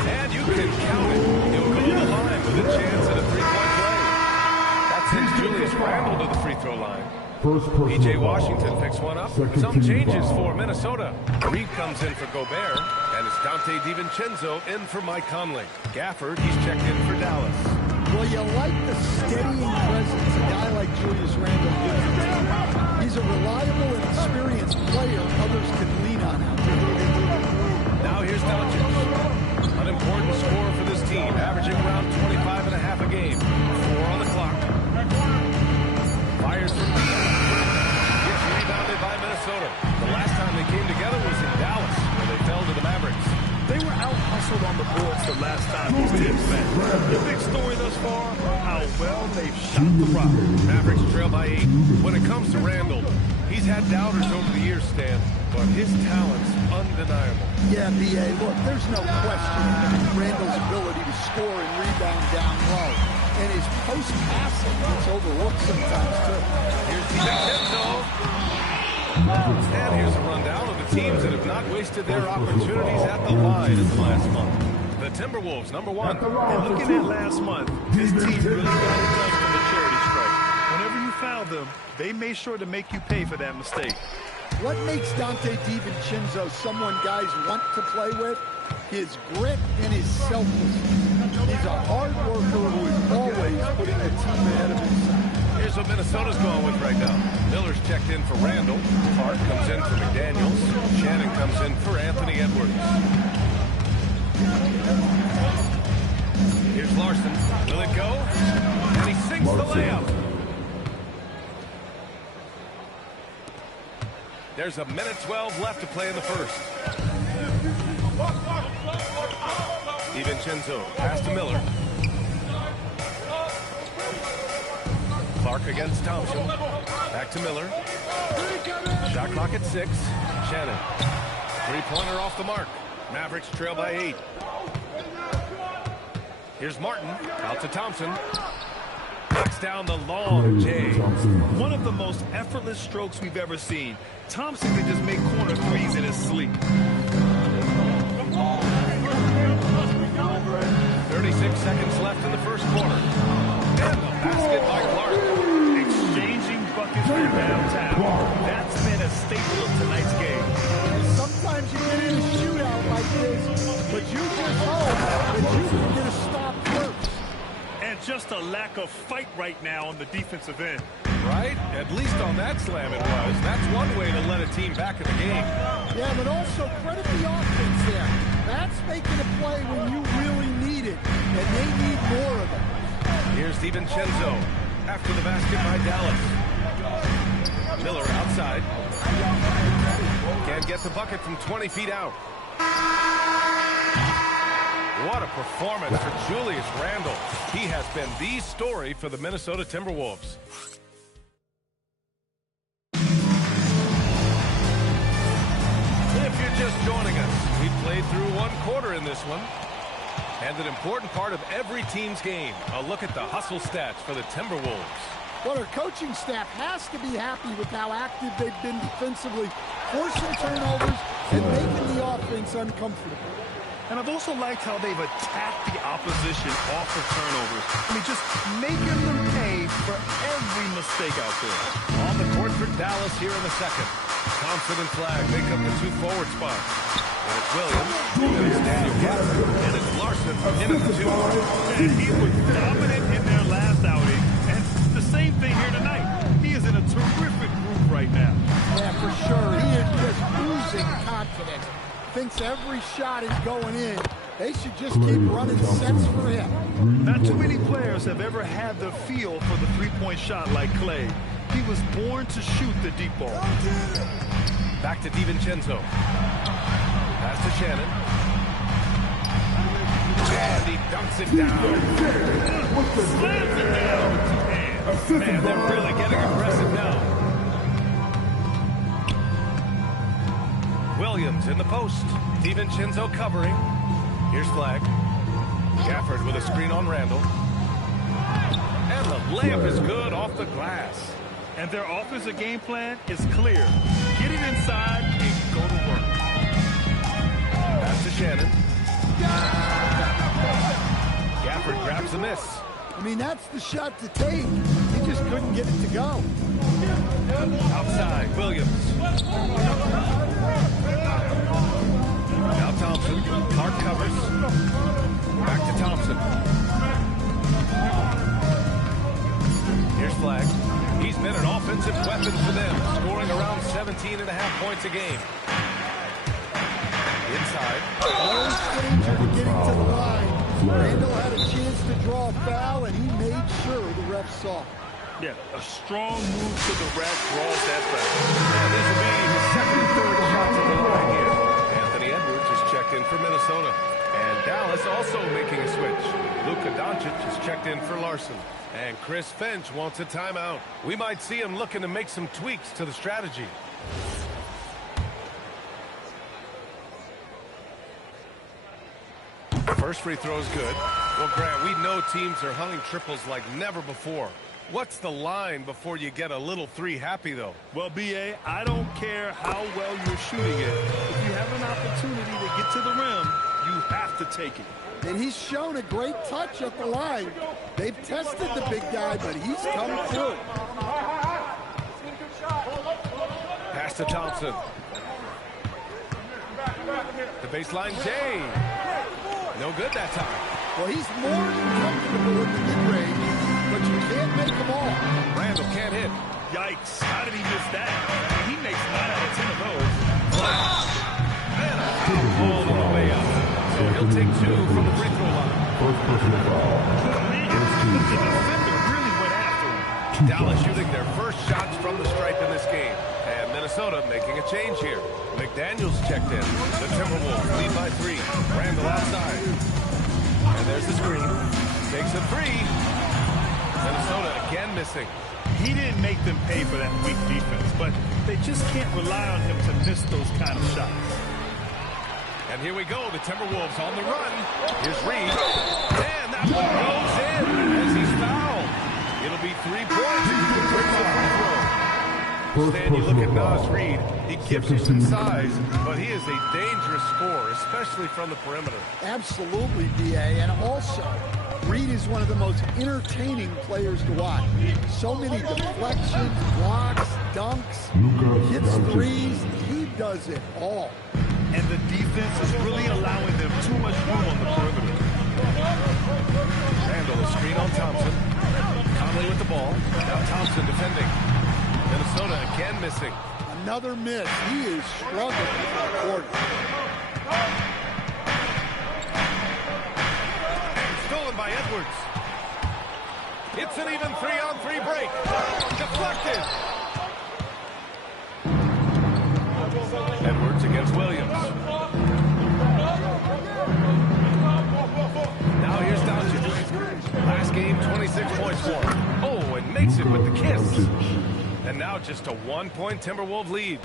And you can count it. He'll go to the line with a chance at a three-point play. That sends Julius Randle to the free throw line. P.J. Washington picks one up. Some changes for Minnesota. Reed comes in for Gobert. And it's Dante DiVincenzo in for Mike Conley. Gafford, he's checked in for Dallas. Well, you like the steadying presence a guy like Julius Randle gives. He's a reliable the last time these teams met. The big story thus far, how well they've shot the rock. Mavericks trail by 8. When it comes to Randall, he's had doubters over the years, Stan, but his talent's undeniable. Yeah, B.A., look, there's no question Randall's ability to score and rebound down low. And his post-passing gets overlooked sometimes, too. Here's DiVincenzo. And here's a rundown of the teams that have not wasted their opportunities at the line in the last month. The Timberwolves, number 1. And looking at last month, this team really got it done from the charity stripe. Whenever you foul them, they made sure to make you pay for that mistake. What makes Dante DiVincenzo someone guys want to play with? His grit and his selflessness. He's a hard worker who is always putting the team ahead of himself. Here's what Minnesota's going with right now. Miller's checked in for Randall. Clark comes in for McDaniels. Shannon comes in for Anthony Edwards. Here's Larson. Will it go? And he sinks the layup. There's a minute 12 left to play in the first. DiVincenzo pass to Miller. Clark against Thompson. Back to Miller. Shot clock at 6. Shannon. Three-pointer off the mark. Mavericks trail by 8. Here's Martin. Out to Thompson. Knocks down the long J. One of the most effortless strokes we've ever seen. Thompson can just make corner threes in his sleep. 36 seconds left in the first quarter. And the basket by Clark. Exchanging buckets from downtown. That's been a staple of tonight's game. Sometimes you get in a shootout like this, but you just hope that you can get a stop first. And just a lack of fight right now on the defensive end. Right? At least on that slam it was. That's one way to let a team back in the game. Yeah, but also credit the offense there. That's making a play when you really need it, and they need more of it. Here's DiVincenzo after the basket by Dallas. Miller outside. Can't get the bucket from 20 feet out. What a performance for Julius Randle. He has been the story for the Minnesota Timberwolves. If you're just joining us, we played through one quarter in this one. And an important part of every team's game, a look at the hustle stats for the Timberwolves. Well, our coaching staff has to be happy with how active they've been defensively, forcing turnovers and making the offense uncomfortable. And I've also liked how they've attacked the opposition off of turnovers. I mean, just making them pay for every mistake out there. On the court for Dallas here in the second. Thompson and Flagg make up the 2 forward spots. And it's Williams, and it's Daniel Gafford, and it's Larson in at the 2. And he was dominant in their last outing. And the same thing here tonight. He is in a terrific group right now. Yeah, for sure. He is just oozing confidence. Thinks every shot is going in. They should just keep running sets for him. Not too many players have ever had the feel for the three-point shot like Clay. He was born to shoot the deep ball. Back to DiVincenzo. Pass to Shannon. And he dunks it down. Slams it down. Man, they're really getting aggressive now. Williams in the post. DiVincenzo covering. Here's Flagg. Gafford with a screen on Randall. And the layup is good off the glass. And their offensive game plan is clear. Get it inside and go to work. Pass to Shannon. Gafford grabs the miss. I mean, that's the shot to take. He just couldn't get it to go. Outside, Williams. Now Thompson. Clark covers. Back to Thompson. Here's Flagg. He's been an offensive weapon for them, scoring around 17.5 points a game. Inside. No stranger to getting to the line. Randall had a chance to draw a foul, and he made sure the ref saw. Yeah, a strong move to the rack draws that foul. And this will be his second and third shots on the line here. Anthony Edwards is checked in for Minnesota. And Dallas also making a switch. Luka Doncic is checked in for Larson. And Chris Finch wants a timeout. We might see him looking to make some tweaks to the strategy. First free throw is good. Well, Grant, we know teams are hunting triples like never before. What's the line before you get a little three happy, though? Well, B.A., I don't care how well you're shooting it. If you have an opportunity to get to the rim, you have to take it. And he's shown a great touch at the line. They've tested the big guy, but he's come through. Pass to Thompson. The baseline, Jay. No good that time. Well, he's more than comfortable with the mid-range, but you can't make them all. Randall can't hit. Yikes. How did he miss that? He makes 9 out of 10 of those. And a foul ball on the way up. So he'll take 2 from the free throw line. The defender really went after him. Dallas shooting their first shots from the stripe in this game. And Minnesota making a change here. McDaniels checked in. The Timberwolves lead by 3. Randall outside. And there's the screen. Takes a 3. Minnesota again missing. He didn't make them pay for that weak defense, but they just can't rely on him to miss those kind of shots. And here we go, the Timberwolves on the run. Here's Reed. And that one goes in as he's fouled. It'll be 3 points if he can break the free throw. Stan, you look at Nas Reed. He gives you some size, but he is a dangerous scorer, especially from the perimeter. Absolutely, B.A. And also, Reed is one of the most entertaining players to watch. So many deflections, blocks, dunks, hits threes. He does it all. And the defense is really allowing them too much room on the perimeter. Randall, a screen on Thompson. Conley with the ball. Now Thompson defending. Minnesota again missing. Another miss. He is struggling with the court. Stolen by Edwards. It's an even 3-on-3 break. Deflected. Edwards against Williams. Now here's Doncic. Last game, 26 points for him. Oh, and makes it with the kiss. And now just a 1-point Timberwolves lead.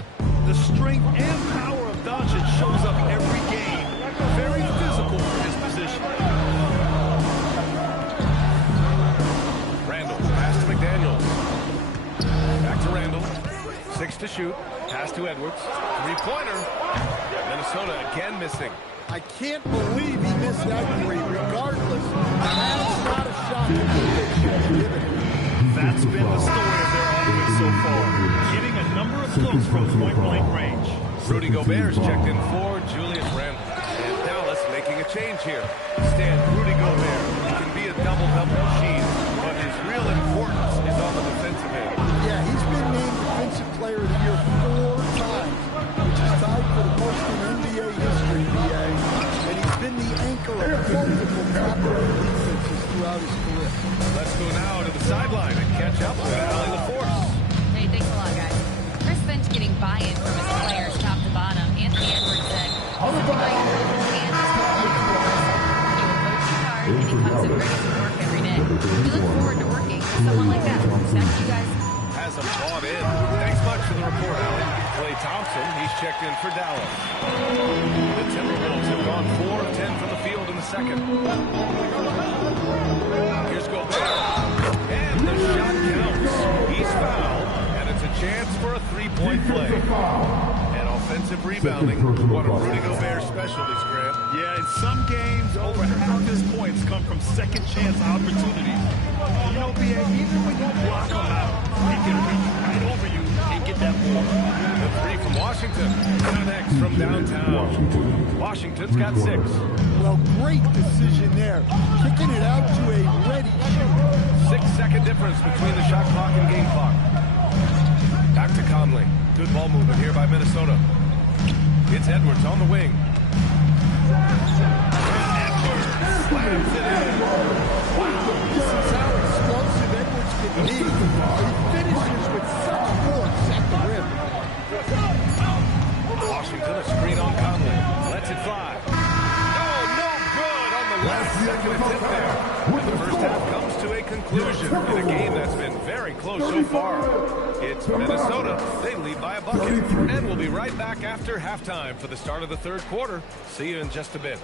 The strength and power of Doncic shows up every game. Very physical for his position. Randall, pass to McDaniels. Back to Randall. 6 to shoot. Pass to Edwards. 3-pointer. Minnesota again missing. I can't believe he missed that 3, regardless. That's not a shot that he given. That's been the story of their offense so far. Getting a number of looks from point-blank range. Rudy Gobert is checked in for Julius Randle. And Dallas making a change here. Stan, Rudy Gobert, he can be a double-double machine, but his real importance is on the defensive end. Yeah, he's been named Defensive Player of the Year 4 times, which is tied for the most in NBA history, BA. And he's been the anchor of multiple top-rated defenses throughout his career. Let's go now to the sideline and catch up with Allie LaForce. Hey, thanks a lot, guys. Chris Finch getting buy-in from his players top to bottom. Anthony Edwards said, he's invited his hands to work for us. He will coach hard and he comes in ready to work every day. We look forward to working with someone like that. Back to you guys. Has him bought in. Thanks much for the report, Allie. Klay Thompson, he's checked in for Dallas. The Timberwolves have gone 4 of 10 from the field in the second. Here's Gobert. And the shot counts. He's fouled, and it's a chance for a 3-point play. And offensive rebounding, one of Rudy Gobert's specialties, Grant. Yeah, in some games, over half his points come from second-chance opportunities. You know, B.A., even when you block him out, he can reach right over you and get that ball. The 3 from Washington. Connects from downtown. Washington's got 6. Well, great decision there. Kicking it out to a ready shooter. 6-second difference between the shot clock and game clock. Back to Conley. Good ball movement here by Minnesota. It's Edwards on the wing. Edwards slams it in. Wow, this is how explosive Edwards can be. He finishes with such force at the rim. Washington, a screen on Conley. Lets it fly. Oh, no conclusion in a game that's been very close so far. It's Minnesota. They lead by a bucket. And we'll be right back after halftime for the start of the third quarter. See you in just a bit.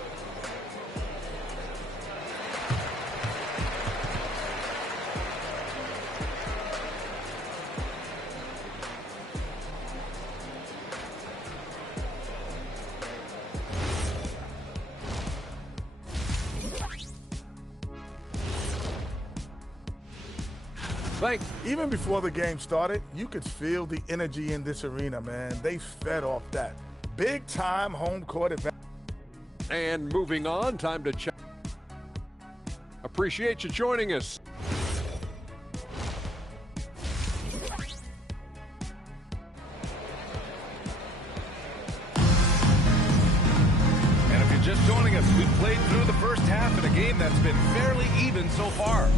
Even before the game started, you could feel the energy in this arena, man. They fed off that. Big-time home court advantage. And moving on, time to check. Appreciate you joining us. And if you're just joining us, we've played through the first half in a game that's been fairly even so far.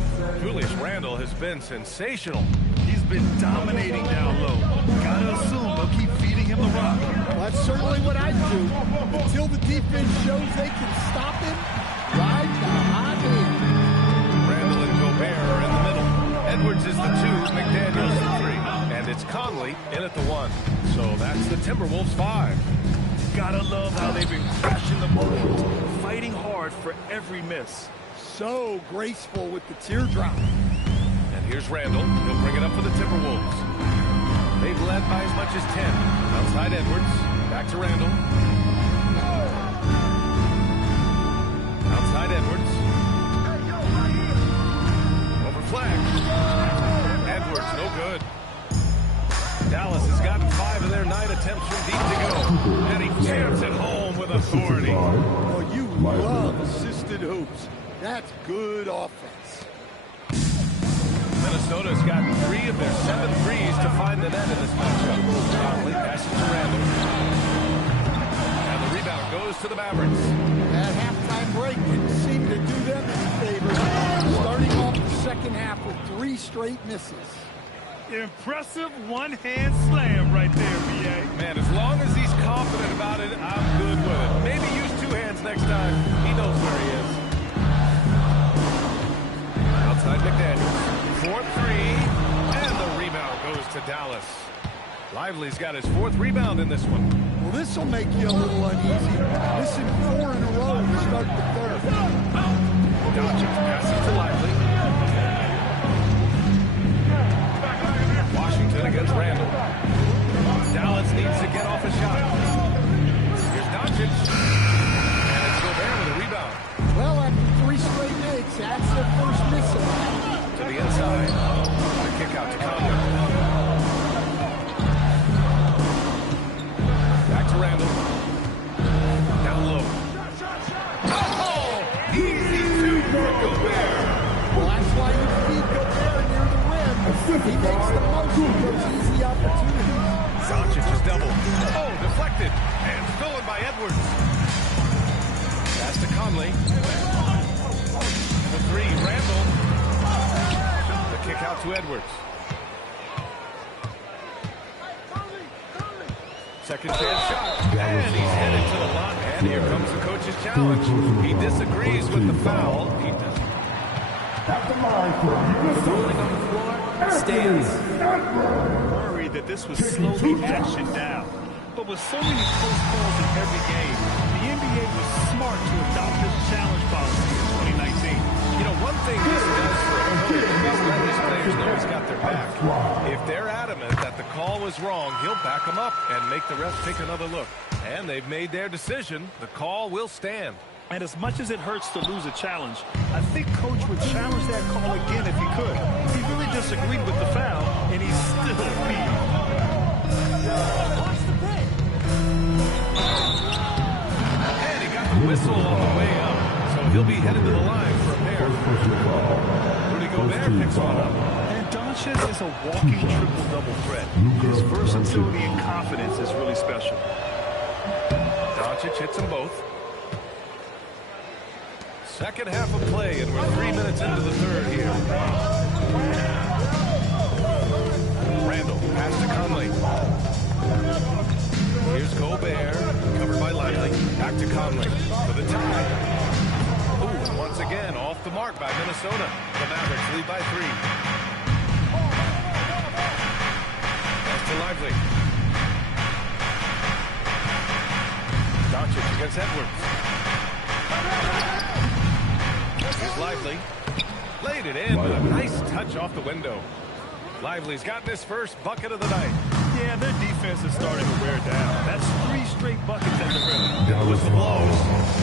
Julius Randle has been sensational. He's been dominating down low. Gotta assume they'll keep feeding him the rock. Well, that's certainly what I'd do. Until the defense shows they can stop him, ride the hot hand. Randle and Gobert are in the middle. Edwards is the 2, McDaniels the 3. And it's Conley in at the 1. So that's the Timberwolves 5. Gotta love how they've been crashing the motions, fighting hard for every miss. So graceful with the teardrop. And here's Randle. He'll bring it up for the Timberwolves. They've led by as much as 10. Outside Edwards. Back to Randle. Outside Edwards. Over flag. Edwards, no good. Dallas has gotten 5 of their 9 attempts from deep to go. And he jams it home with authority. Oh, you love assisted hoops. That's good offense. Minnesota's gotten 3 of their 7 threes to find the net in this matchup. Conley passes to Randle. And the rebound goes to the Mavericks. That halftime break didn't seem to do them any favors. Starting off the second half with 3 straight misses. Impressive one-hand slam right there, B.A. Man, as long as he's confident about it, I'm good with it. Maybe use 2 hands next time. He knows where he is. Outside McDaniels. 4-3. And the rebound goes to Dallas. Lively's got his 4th rebound in this one. Well, this will make you a little uneasy. Missing 4 in a row to start the third. Doncic passes to Lively. Washington against Randle. Dallas needs to get off a shot. Here's Doncic. And it's Gobert with a rebound. Well, after 3 straight makes, that's their first miss. To the inside. The kick out to Conley. Back to Randle. Down low. Oh! Easy 2 for Gobert. Well, that's why you feed Gobert near the rim. He makes the most of those easy opportunities. Doncic is doubled. Oh, deflected. And stolen by Edwards. Pass to Conley. The 3, Randle. The kick out to Edwards. Second chance shot. And he's headed to the line. And here comes the coach's challenge. He disagrees with the foul. He does. Falling on the floor, stands. Worried that this would slow the action down. But with so many close calls in every game, the NBA was smart to adopt this challenge policy in 2019. You know, one thing this does for a coach is let his players know he's got their back. If they're adamant that the call was wrong, he'll back them up and make the refs take another look. And they've made their decision. The call will stand. And as much as it hurts to lose a challenge, I think Coach would challenge that call again if he could. He really disagreed with the foul, and he's still beat. And he got the whistle on the way up, so he'll be headed to the line for a pair. Rudy Gobert picks one up. And Doncic is a walking triple-double threat. His versatility and confidence is really special. Doncic hits them both. Second half of play, and we're 3 minutes into the third here. Randle, pass to Conley. Here's Gobert, covered by Lively. Back to Conley for the tie. Ooh, once again, off the mark by Minnesota. The Mavericks lead by 3. Pass to Lively. Doncic against Edwards. Here's Lively. Laid it in with a nice touch off the window. Lively's gotten his first bucket of the night. Yeah, their defense is starting to wear down. That's 3 straight buckets at the rim. With the blows,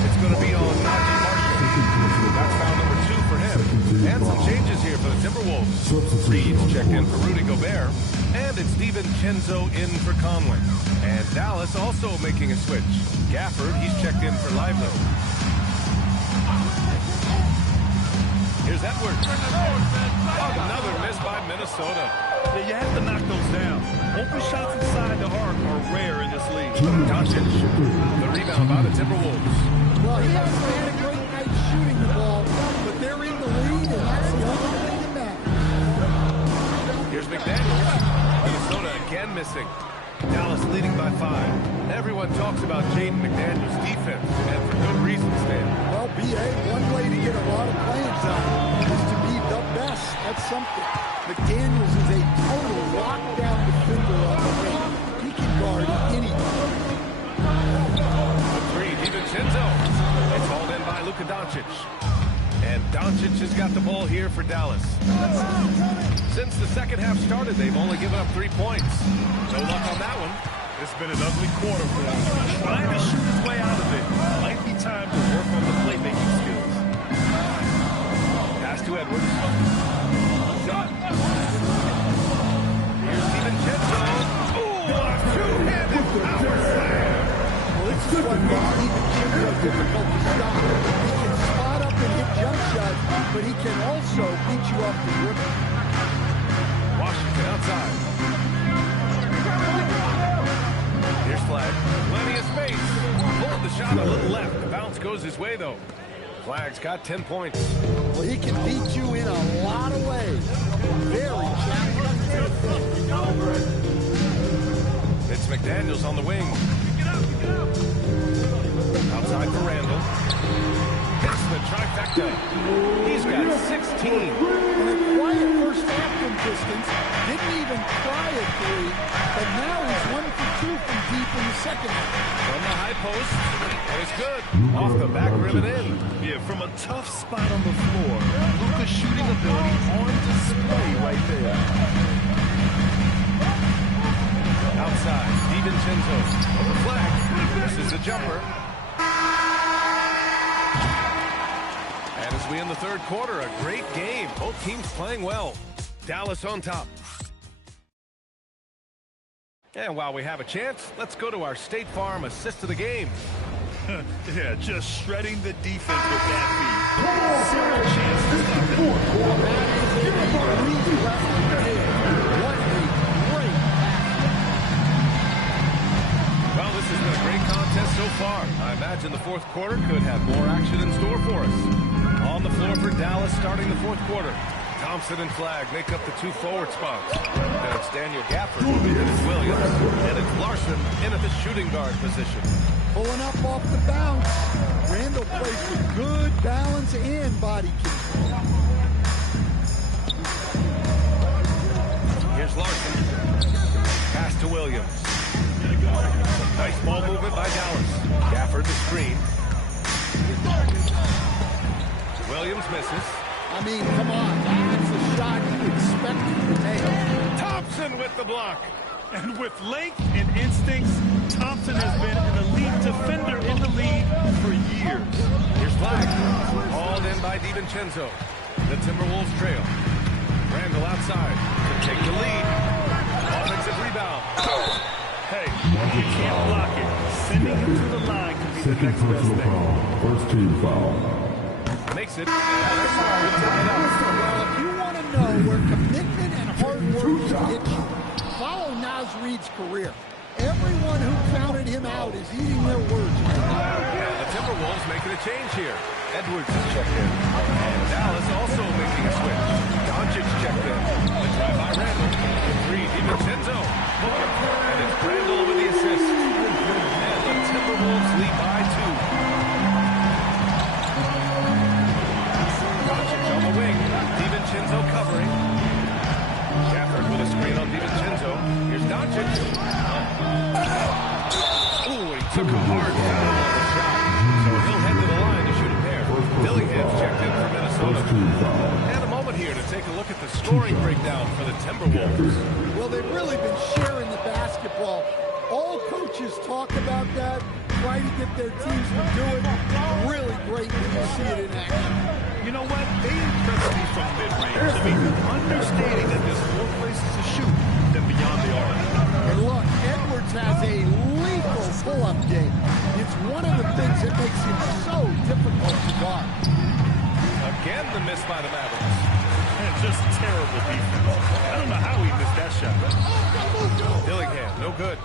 it's going to be on Najee Marshall. That's foul number 2 for him. And some changes here for the Timberwolves. Reed's checked in for Rudy Gobert. And it's DiVincenzo in for Conley. And Dallas also making a switch. Gafford, he's checked in for Lively. Here's Edwards. Another miss by Minnesota. Yeah, you have to knock those down. Open shots inside the arc are rare in this league. Doncic, the rebound by the Timberwolves. Well, he hasn't had a great night shooting the ball, but they're in the lead, and that's the only thing that matters. Here's McDaniels. Minnesota again missing. Dallas leading by 5. Everyone talks about Jaden McDaniels' defense, and for good reason, Stan. Well, B.A., one way to get a lot of playing time is to be the best. That's something. McDaniels is a total lockdown defender on the ring. He can guard anyone. The 3, DiVincenzo. It's hauled in by Luka Doncic. And Doncic has got the ball here for Dallas. Since the second half started, they've only given up 3 points. No luck on that one. It's been an ugly quarter for him. Trying to shoot his way out of it. Might be time to work on the playmaking skills. Pass to Edwards. Here's DiVincenzo. Ooh, a two-handed power slam. Well, this is what makes DiVincenzo difficult to stop. He can spot up and hit jump shots, but he can also beat you off the dribble. Washington outside. Here's Flag. Plenty of space. Pulled the shot a little left. The bounce goes his way, though. Flag's got 10 points. Well, he can beat you in a lot of ways. Very challenging. It's McDaniels on the wing. Outside for Randall. Hits the trifecta. He's got 16. And a quiet first half from distance. Didn't even try a 3. But now he's 1 for 2 from deep in the second half. From the high post. And it's good. Off the back rim and in. Yeah, from a tough spot on the floor. Luka's shooting ability on display right there. Outside. DiVincenzo. On the flag. This is a jumper. And as we end the third quarter, a great game. Both teams playing well. Dallas on top. And while we have a chance, let's go to our State Farm assist of the game. Yeah, just shredding the defense with that feed. Zero chance to stop it. What a great pass. Well, this has been a great contest so far. I imagine the fourth quarter could have more action in store for us. On the floor for Dallas starting the fourth quarter. Thompson and Flag make up the 2 forward spots. Then it's Daniel Gafford, it's Williams, and it's Larson in at the shooting guard position. Pulling up off the bounce. Randall plays with good balance and body control. Here's Larson. Pass to Williams. Nice ball movement by Dallas. Gafford the screen. Williams misses. I mean, come on. That's a shot you expect to nail. Thompson with the block. And with length and instincts, Thompson has been an elite defender in the league for years. Here's Flag. Hauled in by DiVincenzo. The Timberwolves trail. Randall outside to take the lead. Offensive rebound. Hey, you can't block it. Sending him to the line could be the next best thing. First team foul. Makes it. Well, if you want to know where commitment and hard work can get you, follow Naz Reid's career. Everyone who counted him out is eating their words right now. And the Timberwolves making a change here. Edwards is checked in. And Dallas also making a switch. Doncic checked in. The drive by Randall. The 3, DiVincenzo. And it's Randall with the assist. And the Timberwolves lead by 2. Doncic on the wing. took a hard foul on the shot, so he'll head to the line to shoot a pair. Dillingham's checked in for Minnesota. And a moment here to take a look at the scoring breakdown for the Timberwolves. Well, they've really been sharing the basketball. All coaches talk about that, try to get their teams to do it. Really great when you see it in action. You know what? They impressed me from mid-range. I mean, understanding that there's more places to shoot than beyond the arc. And look, Edwards has a lethal pull-up game. It's one of the things that makes him so difficult to guard. Again, the miss by the Mavericks. And just terrible defense. I don't know how he missed that shot. Dillingham, no good.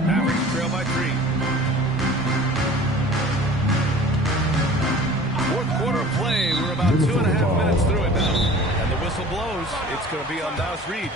Mavericks trail by 3. Fourth quarter of play. We're about 2.5 minutes through it now. And the whistle blows. It's going to be on Nas Reed.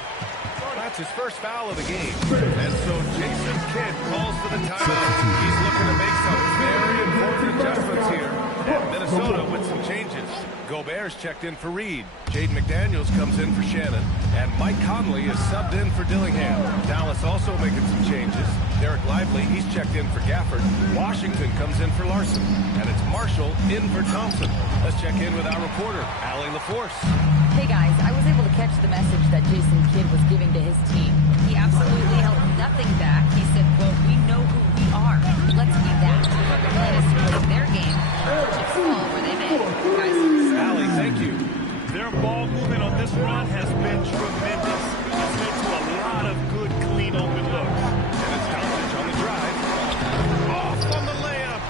That's his first foul of the game. And so Jason Kidd calls for the timeout. He's looking to make some very important adjustments here. And Minnesota with some changes. Gobert's checked in for Reed. Jaden McDaniels comes in for Shannon. And Mike Conley is subbed in for Dillingham. Dallas also making some changes. Derek Lively, he's checked in for Gafford. Washington comes in for Larson. And it's Marshall in for Thompson. Let's check in with our reporter, Allie LaForce. Hey guys, I was able to catch the message that Jason Kidd was giving to his team. He absolutely held nothing back. He said, quote, "We know who we are. Let's be that." The plan is to play their game, chips fall where they may. Guys. Allie, thank you. Their ball movement on this run has been tremendous. It's led to a lot of good, clean, open looks. And it's Doncic on the drive. Off on the layup.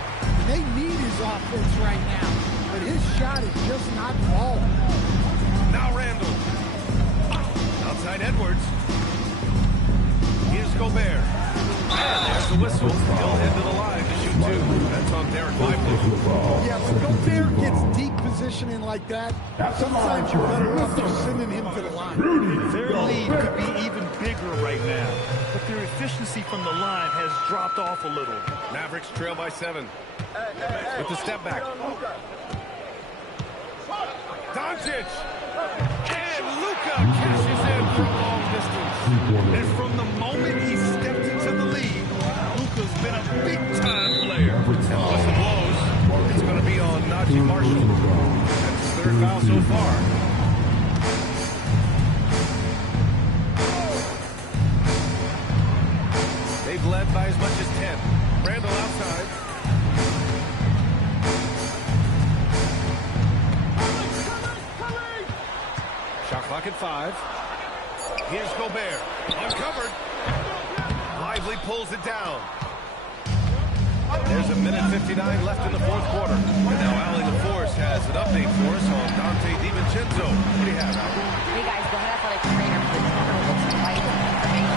They need his offense right now, but his shot is just not falling. Now Randall. Outside Edwards. Here's Gobert. And there's the whistle. He'll head to the line to shoot 2. That's on Derek Lively. Yeah, when Gobert gets deep positioning like that, sometimes you're better off just sending him to the line. Their lead could be even bigger right now, but their efficiency from the line has dropped off a little. Mavericks trail by 7. With the step back. Doncic! And Luka cashes in from long distance. And from the moment he stepped into the league, Luka's been a big-time player. And the whistle blows. It's going to be on Najee Marshall. That's his 3rd foul so far. They've led by as much as 10. Randall outside. Shot clock at 5. Here's Gobert. Uncovered. Lively pulls it down. There's a minute 59 left in the 4th quarter. And now Allie LaForce has an update for us on Dante DiVincenzo. What do you have, Allie? Hey guys, the head athletic trainer for the Timberwolves provided information.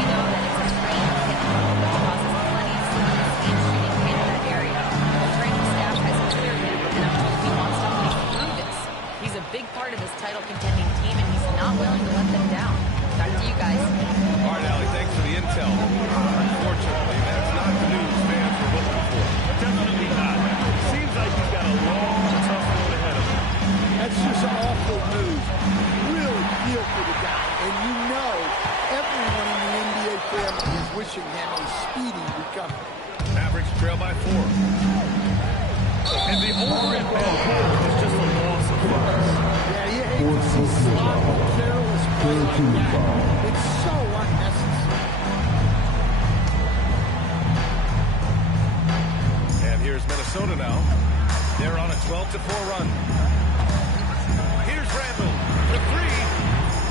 We know that it's a strained hip, which causes plenty of soreness and shooting pain in that area. The training staff has cleared him, and I'm told he wants to play through this. He's a big part of this title-contending team, and he's not willing to let them down. Back to you guys. All right, Allie, thanks for the intel. Unfortunately, that's not the news fans were looking for. Definitely not. Seems like he's got a long, tough road ahead of him. That's just awful news. Really feel for the guy. And you know everyone in the NBA family is wishing him a speedy recovery. Mavericks trail by 4. And the over and bad is just a loss of focus. Yeah, you hate to see sloppy, careless play like that. It's so unnecessary. And here's Minnesota now. They're on a 12-4 run. Here's Randall for 3.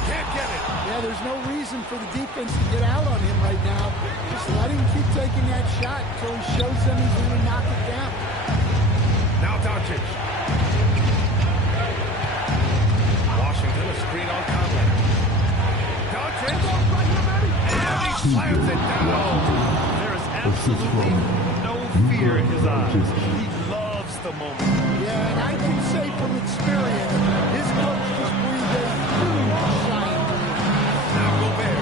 Can't get it. Yeah, there's no reason for the defense to get out on him right now. Just let him keep taking that shot until he shows them he's going to knock it down. Now Doncic. Washington, a screen on Conley. Doncic. And he slams it down. There is absolutely no fear in his eyes. He loves the moment. Yeah, and I can say from experience, his coach just breathed a huge sigh of relief. Now Gobert.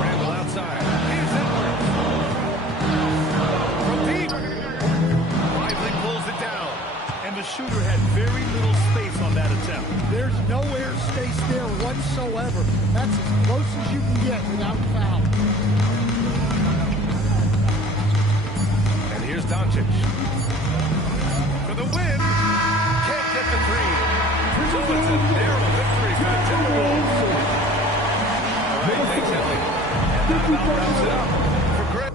Randall outside. Here's Edwards. From deep. Lively pulls it down. And the shooter had very little space on that attempt. There's no air space there whatsoever. whatsoever. That's as close as you can get without foul. And here's Doncic. For the win. Can't get the three. So it's a narrow victory for the Timberwolves. All right, thanks, Henley. And that about wraps it up for Greg.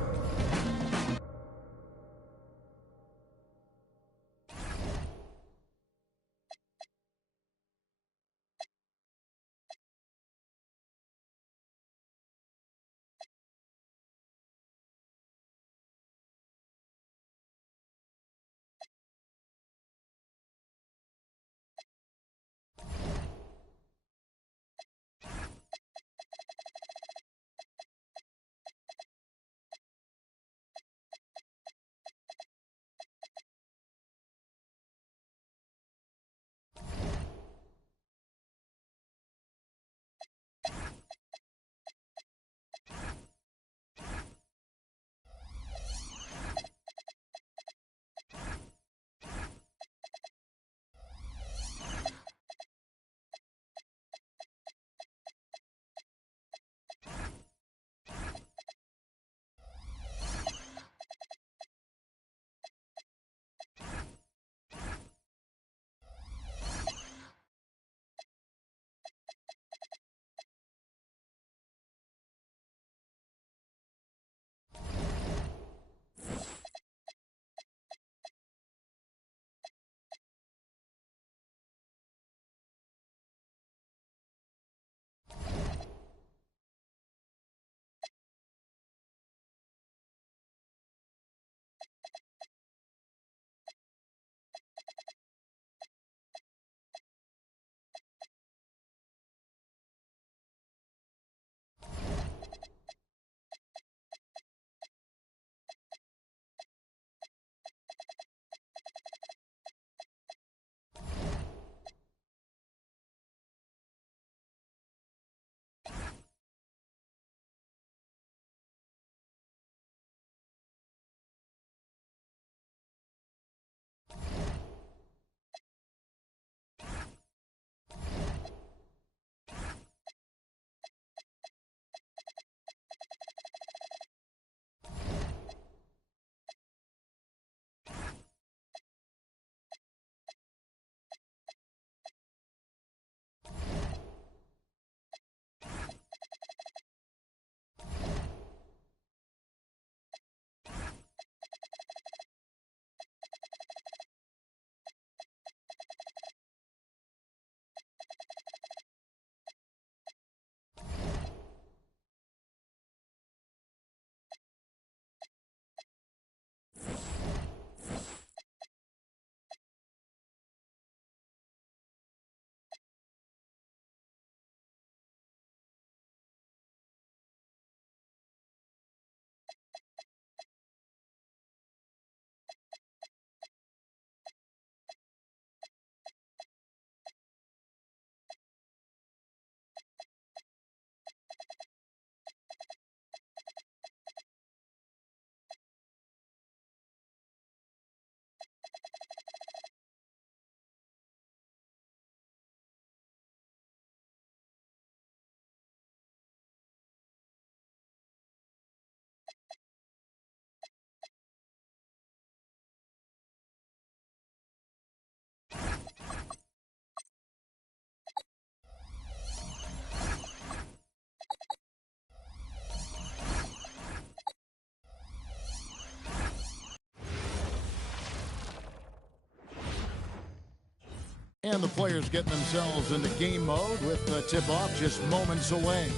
And the players getting themselves into game mode with the tip-off just moments away.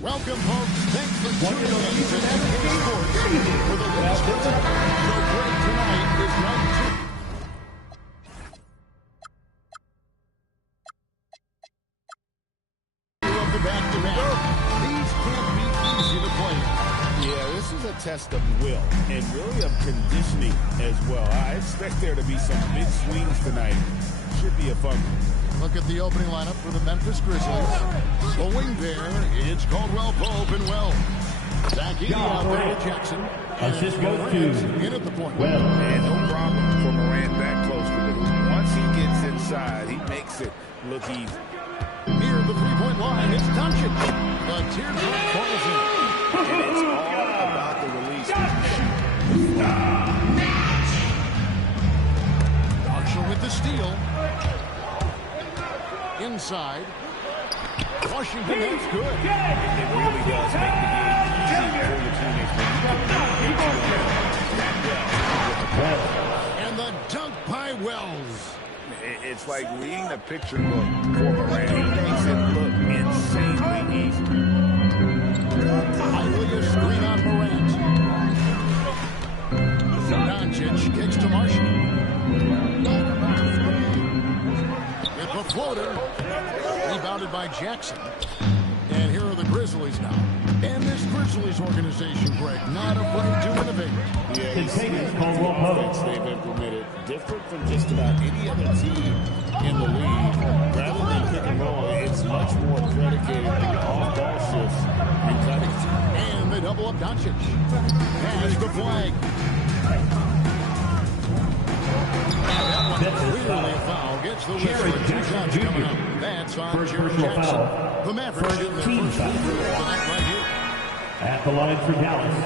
Welcome, folks. Thanks for tuning in to NK Sports for the latest show break tonight is round 2 of the back-to-back. These can't be easy to play. Yeah, this is a test of will and really of conditioning as well. I expect there to be some big swings tonight. Should be a fun one. Look at the opening lineup for the Memphis Grizzlies. Going there, it's Caldwell Pope and Wells. Zach Edey out there to Jackson. Assist goes to in at the point. And no problem for Morant that close to the hoop. Once he gets inside, he makes it look easy. Near the three-point line. It's Doncic. The teardrop falls in. And it's all about the release. Marshall with the steal. Inside. Washington, that's good. It really does make the game easy for the teammates when you can that well. And the dunk by Wells. It's like reading the picture book for Morant. He makes it look insanely easy. Highly screen on Morant. Doncic kicks to Marshall. With the floater. Rebounded by Jackson. And here are the Grizzlies now. And this Grizzlies organization, Greg, not afraid to innovate. Yeah, you see the offense they've implemented, different from just about any other team in the league. Rather than pick and roll, it's much more predicated on off-ball shifts and cutting. And they double up Doncic. Has the flag. Clearly a foul. Gets the whistle. 2 shots coming up. That's on Jared Jackson. The Mavericks in their first free throw of the night right here. At the line for Dallas.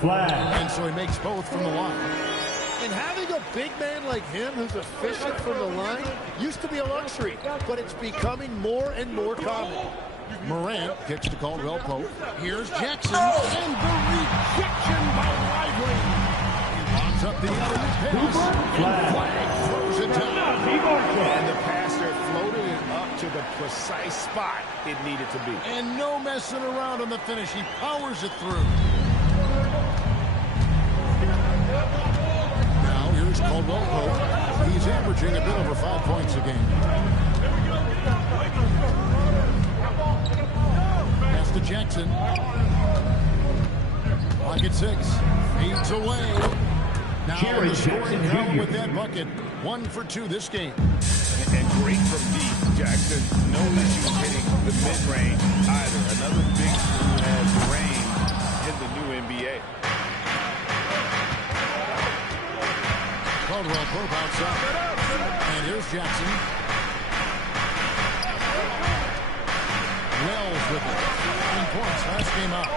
Flag. And so he makes both from the line. And having a big man like him who's efficient from the line used to be a luxury, but it's becoming more and more common. Morant kicks to Caldwell Pope. Here's Jackson. And the rejection by Lively. Locks up the alley pass. Flag throws it down. And the passer floated it up to the precise spot it needed to be. And no messing around on the finish. He powers it through. Now here's Caldwell Pope. He's averaging a bit over 5 points a game. Pass to Jackson. Pocket 6. Feeds away. Now the scoring count with that bucket. 1 for 2 this game. And great from deep, Jackson. No issue hitting the mid-range either. Another big who has range in the new NBA. Caldwell Pope outside. And here's Jackson. Wells with it. 9 points last game out.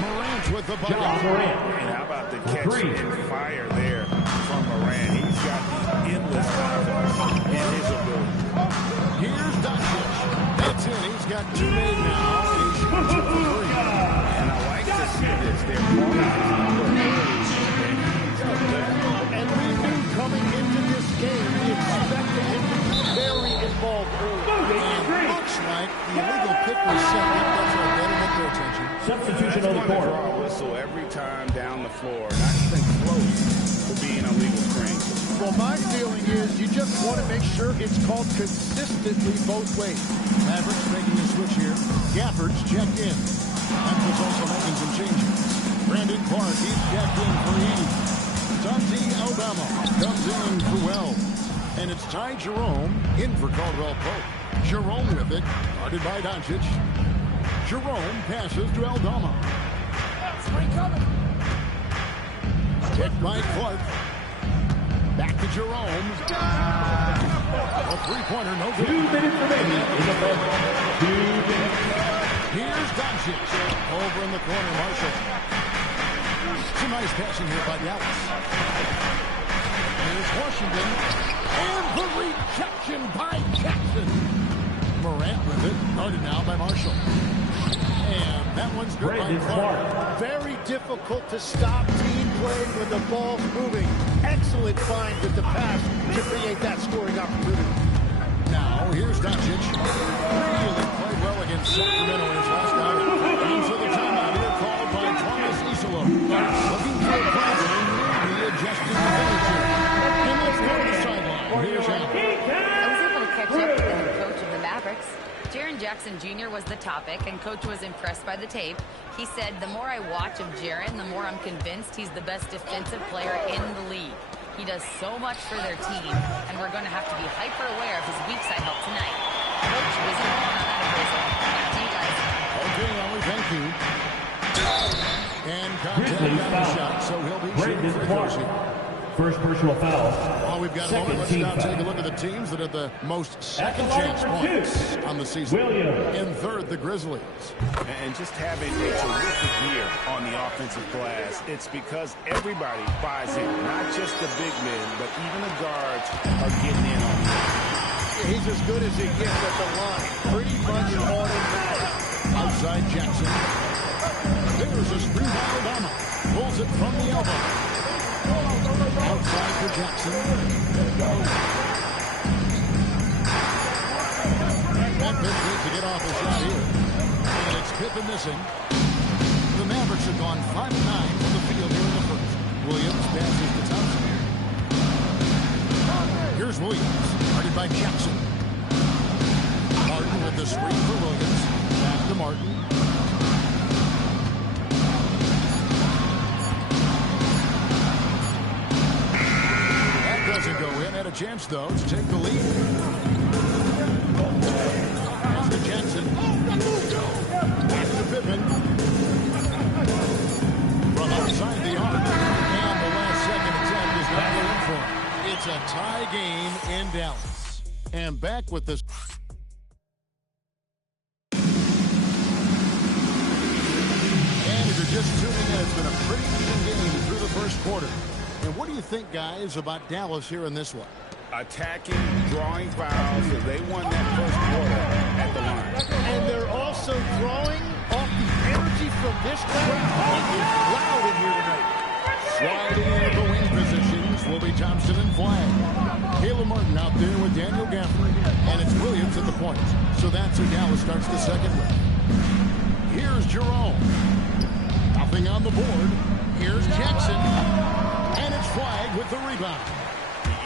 Morant with the bucket. And how about the catch and fire there from Morant? He's got the endless confidence in his ability. Here's Doncic. That's it. He's got 2 made now. He's shooting 2 for 3. And I like to see this. They're And we knew coming into this game, we expected him to be very involved early. And looks like the illegal pick was set up. That's right. That'll get their attention. Substitution on the court. Draw a whistle every time down the floor. Not even close to being a legal screen. Well, my feeling is you just want to make sure it's called consistently both ways. Mavericks making a switch here. Gafford's checked in. Memphis also making some changes. Brandon Clark, he's checked in for Edie. Dante Aldama comes in for Wells. And it's Ty Jerome in for Caldwell Pope. Jerome with it, guarded by Doncic. Jerome passes to Aldama. Kicked by Clark. Back to Jerome. A three-pointer, no good. 2 minutes remaining in the ball. 2 minutes. Here's Doncic. Over in the corner, Marshall. Some nice passing here by Dallas. Here's Washington. And the rejection by Jackson. Morant with it. Guarded now by Marshall. And that one's good by Clark. Very difficult to stop team play when the ball's moving. Excellent find with the pass to create that scoring opportunity. Now, here's Doncic. Really played well against Sacramento in his last outing. And so the timeout here called by Thomas Isola. Looking for a problem and maybe adjusting the finish. And let's go to the sideline. Here's Allen. I was able to catch up with the head coach of the Mavericks. Jaren Jackson Jr. was the topic, and Coach was impressed by the tape. He said, the more I watch of Jaren, the more I'm convinced he's the best defensive player in the league. He does so much for their team, and we're going to have to be hyper-aware of his weak side help tonight. Coach isn't wrong on that appraisal. Back to you guys. Okay, Ollie, thank you. And contact on the shot, so he'll be shooting free throws here. First personal foul. While we've got more, let's now take a look at the teams that have the most second chance points on the season. In third, the Grizzlies. And just having a terrific year on the offensive glass, it's because everybody buys in. Not just the big men, but even the guards are getting in on him. He's as good as he gets at the line. Pretty much automatic. Outside Jackson. There's a screen by Obama. Pulls it from the elbow. Outside for Jackson. Memphis needs to get off a shot here. And it's Pippen missing. The Mavericks have gone 5-9 from the field here in the first. Williams passes to Thompson. Here's Williams, guarded by Jackson. Martin with the screen for Williams. Back to Martin. That doesn't go in. Had a chance, though, to take the lead. Pass to Jackson. Back to Pippen. From outside the arc. And the last second attempt is not going for him. It's a tie game in Dallas. And back with this. And if you're just tuning in, it's been a pretty even game through the first quarter. And what do you think, guys, about Dallas here in this one? Attacking, drawing fouls, so they won that first quarter at the line. And they're also drawing off the energy from this crowd. It is loud in here tonight. Sliding into the wing positions will be Thompson and Flag. Caleb Martin out there with Daniel Gaffney. And it's Williams at the point. So that's who Dallas starts the second with. Here's Jerome. Nothing on the board. Here's Jackson. And it's Flag with the rebound.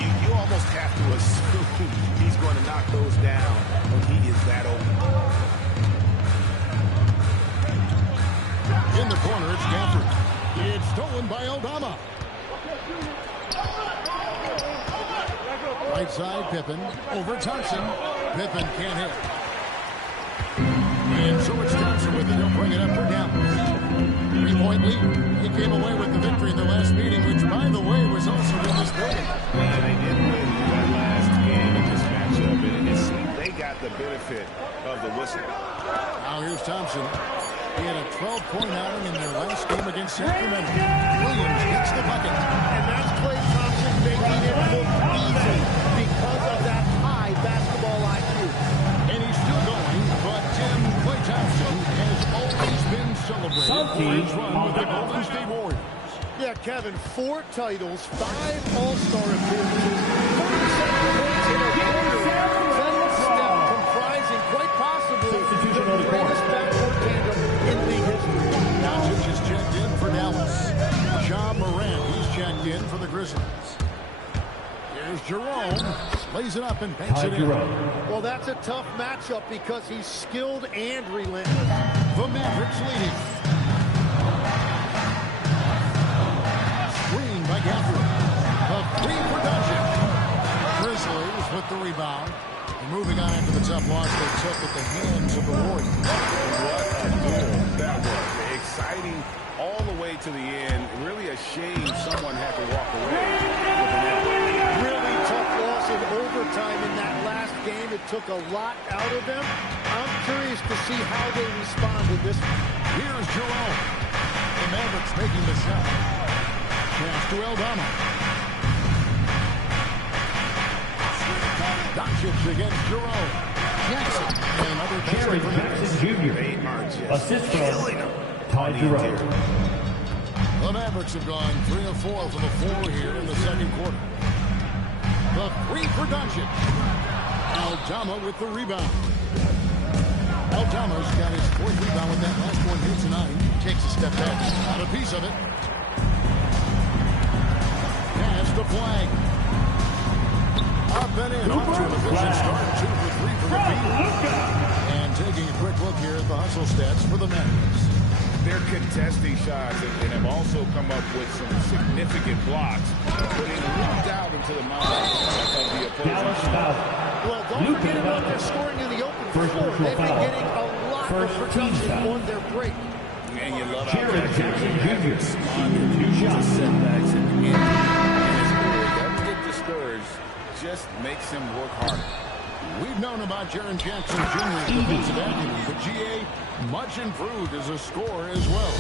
You almost have to assume he's going to knock those down when he is that open. In the corner, it's Gaffney. It's stolen by Aldama. Right side, Pippen. Over Thompson. Pippen can't hit. And so it's Thompson with it. He'll bring it up for Dallas. 3-point lead. He came away with the victory in their last meeting, which, by the way, was also in this building. Yeah, they did win that last game in this matchup, and it seemed they got the benefit of the whistle. Now here's Thompson. He had a 12-point outing in their last game against Sacramento. Williams gets the bucket. And that's Klay Thompson making it look easy because of that high basketball IQ. And he's still going, but Tim, Klay Thompson has always been celebrated for his run with the Golden State Warriors. Yeah, Kevin, 4 titles, 5 All-Star appearances, 47 points in a quarter. That step comprising, quite possibly, the greatest backcourt tandem in league history. Doncic is checked in for Dallas. John Moran, he's checked in for the Grizzlies. Here's Jerome. Lays it up and banks it in. Well, that's a tough matchup because he's skilled and relentless. The Mavericks leading. Screen by Gaffney. The three for Doncic. Grizzlies with the rebound. And moving on after the tough loss they took at the hands of the Warriors. What a goal that was. Exciting all the way to the end. Really a shame someone had to walk away with an L. Really tough loss in overtime in that last game. It took a lot out of them. I'm curious to see how they respond in this one. Here's Jerome. The Mavericks making the shot. Pass to Aldama. Doncic against Jerome. Jackson. And another basket for Jackson Jr. Assist from Ty Jerome. The Mavericks have gone 3 of 4 from the 4 here in the second quarter. The 3 for Doncic. Aldama with the rebound. Aldama's got his 4th rebound with that last one here tonight. Takes a step back. Got a piece of it. Pass the Flag. Up and in. Off to an efficient start. 2 for 3 from the field. And taking a quick look here at the hustle stats for the Mavericks. They're contesting shots and have also come up with some significant blocks, putting little doubt into the mind of the opposing team. Well, don't forget about their scoring in the open floor. They've been getting a lot of production on their break. And you love how Jackson Jr. responded to setbacks and injury. just makes him work harder. We've known about Jaren Jackson Jr.'s defensive acumen, but G.A. much improved as a scorer as well.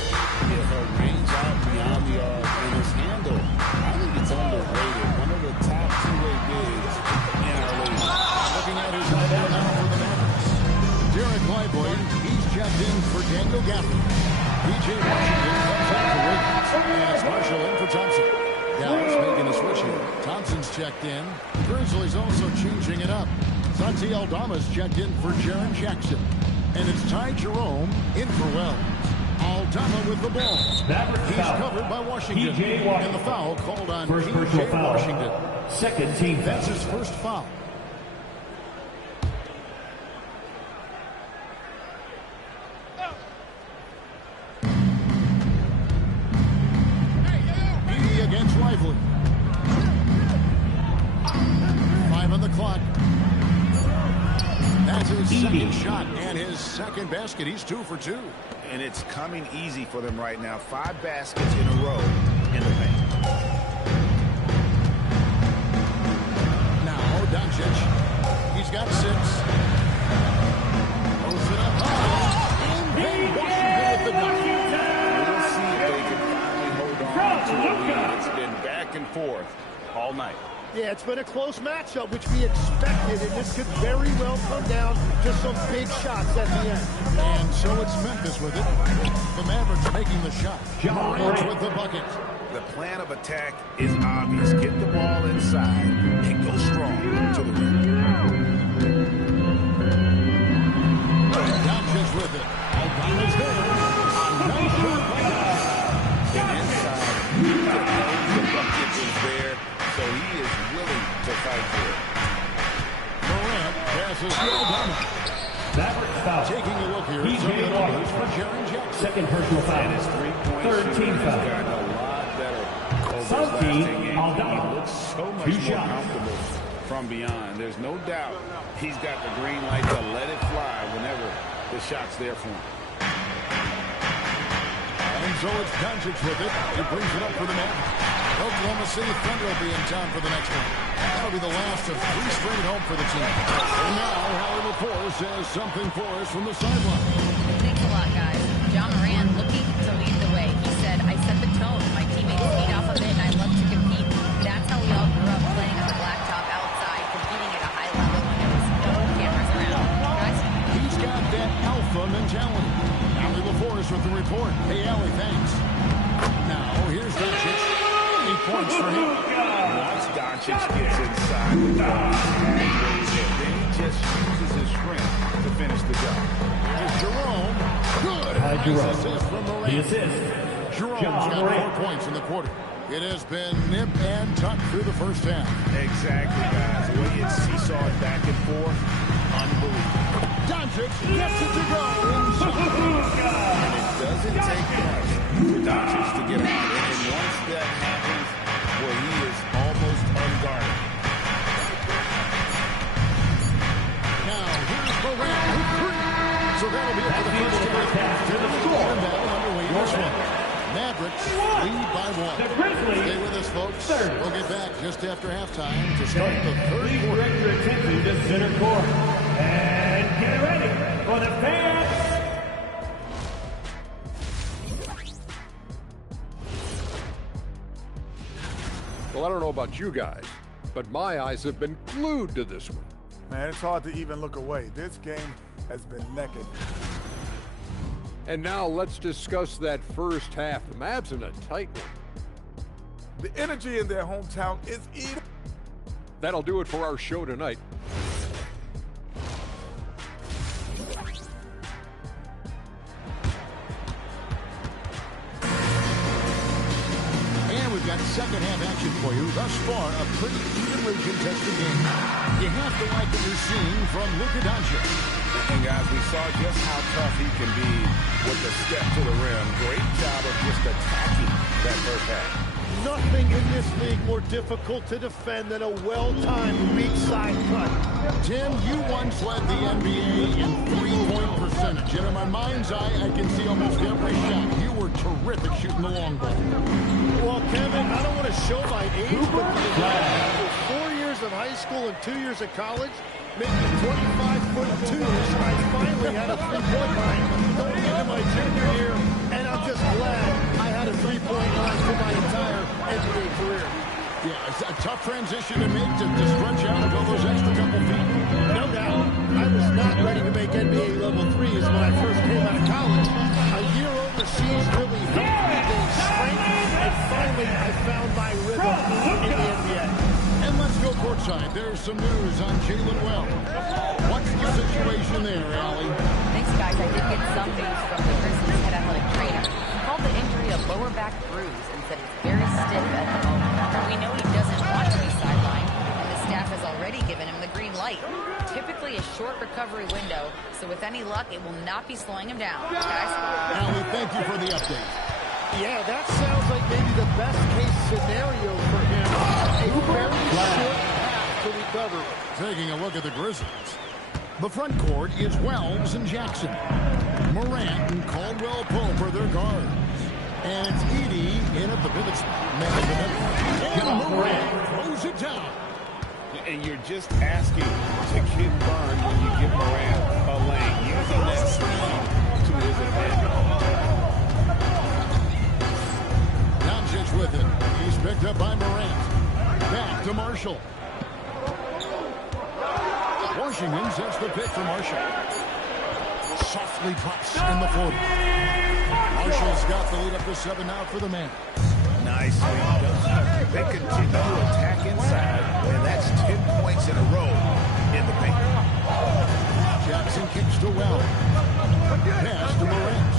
If a range out beyond the arc and his handle, I think it's underrated. One of the top two-way bigs in our league. Looking at his idea now for the Mavericks. Derek Lively, he's checked in for Daniel Gafford. P.J. Washington comes out for Wiggins. And it's Marshall in for Thompson. Dallas making a switch here. Thompson's checked in. The Grizzlies also changing it up. Santi Aldama's checked in for Jaren Jackson. And it's Ty Jerome in for Wells. Aldama with the ball. He's covered by Washington. And the foul called on P.J. Washington. Second team foul. That's his first foul. Edie against Lively. 5 on the clock. That's his second shot and his second basket. He's 2 for 2. And it's coming easy for them right now. 5 baskets in a row in the paint. Now, Doncic. He's got 6. Posts it up high. And then Washington with the dunk. We'll see if they can finally hold on to the lead. It's been back and forth all night. Yeah, it's been a close matchup, which we expected, and this could very well come down to some big shots at the end. And so it's Memphis with it. The Mavericks making the shot. Morant with the bucket. The plan of attack is obvious. Get the ball inside and go strong to the rim. Doncic with it. Aldama's there. Another shot by Doncic. And inside, the bucket is there. So he is willing to fight for it. Morant passes to Aldama. Mavericks foul. Taking a look here. P.J. Washington for Jaren Jackson. Second personal foul. And his three-point Third team shooting has foul. gotten a lot better over his Santi last 10 games. Aldama. He looks so much more comfortable from beyond. There's no doubt he's got the green light to let it fly whenever the shot's there for him. And so it's Doncic with it. He brings it up for the Mavericks. Oklahoma City Thunder will be in town for the next one. That'll be the last of 3 straight at home for the team. And now, Hallie LaForce says something for us from the sideline. Thanks a lot, guys. John Moran looking to lead the way. He said, I set the tone. My teammates feed off of it, and I love to compete. That's how we all grew up, playing on the blacktop outside, competing at a high level when there was no cameras around. Guys? He's got that alpha mentality. Hallie LaForce with the report. Hey, Hallie, thanks. Now, here's Doncic. 8 points for him. Once Doncic gets inside with the ball, then he just uses his strength to finish the job. Here's Jerome. Good. Jerome. Assist from Morant. The assist. Jerome's got 4 points in the quarter. It has been nip and tuck through the first half. Exactly, guys. The way it's seesawed back and forth, unbelievable. Doncic gets it to go inside. And it doesn't take much for Doncic to get out. And once that happens, well, he is almost unguarded. Now, here's Morant with 3. So that'll be it for the first half. To the score. And battle underway in this one. Mavericks lead by 1. Stay with us, folks. We'll get back just after halftime to start the third Please quarter. direct your attention to center court. And get ready for the fans. Well, I don't know about you guys, but my eyes have been glued to this one. Man, it's hard to even look away. This game has been naked. And now let's discuss that first half. The Mavs in a tight one. The energy in their hometown is even. That'll do it for our show tonight. And we've got second half action for you. Thus far, a pretty evenly contested game. You have to like what you're seeing from Luka Doncic. And guys, we saw just how tough he can be with the step to the rim. Great job of just attacking that first half. Nothing in this league more difficult to defend than a well-timed weak side cut. Tim, you once led the NBA in three-point percentage. And in my mind's eye, I can see almost every shot. You were terrific shooting the long ball. Well, Kevin, I don't want to show my age, but after 4 years of high school and 2 years of college, making 25-foot twos, I finally had a three-point line going into my junior year, and I'm just glad I had a three-point line for my entire NBA career. Yeah, it's a tough transition to make to stretch out and go those extra couple feet. No doubt. I was not ready to make NBA level threes when I first came out of college. A year overseas really helped me gain strength, and finally I found my rhythm in the NBA. And let's go courtside. There's some news on Jalen Wells. What's the situation there, Allie? Thanks, guys. I did get some news from the Grizzlies head athletic trainer. He called the injury a lower back bruise and said it's very stiff at the moment. We know he doesn't want to be sidelined, and the staff has already given him the green light. Typically a short recovery window, so with any luck, it will not be slowing him down. Guys? Allie, thank you for the update. Yeah, that sounds like maybe the best case scenario for him. A very short path to recovery. Taking a look at the Grizzlies. The front court is Wells and Jackson. Morant and Caldwell-Pope are their guards. And it's Edey in at the pivot spot. Man of the middle. And Morant throws it down. And you're just asking to get burned when you give Morant a lane, using that speed to his advantage. Doncic with it. He's picked up by Morant. Back to Marshall. Washington sets the pick for Marshall. Softly drops in the 40. Marshall's got the lead up to 7 now for the man. Nicely done. They continue to attack inside, and that's 10 points in a row in the paint. Jackson kicks to Wells. Pass to Morant.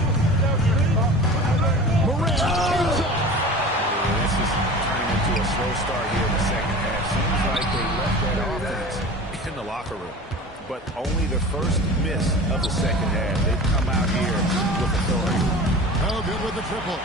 Morant takes off. This is turning into a slow start here in the second half. Seems like they left that offense in the locker room. But only the first miss of the second half. They've come out here with authority. Oh, good with the triple.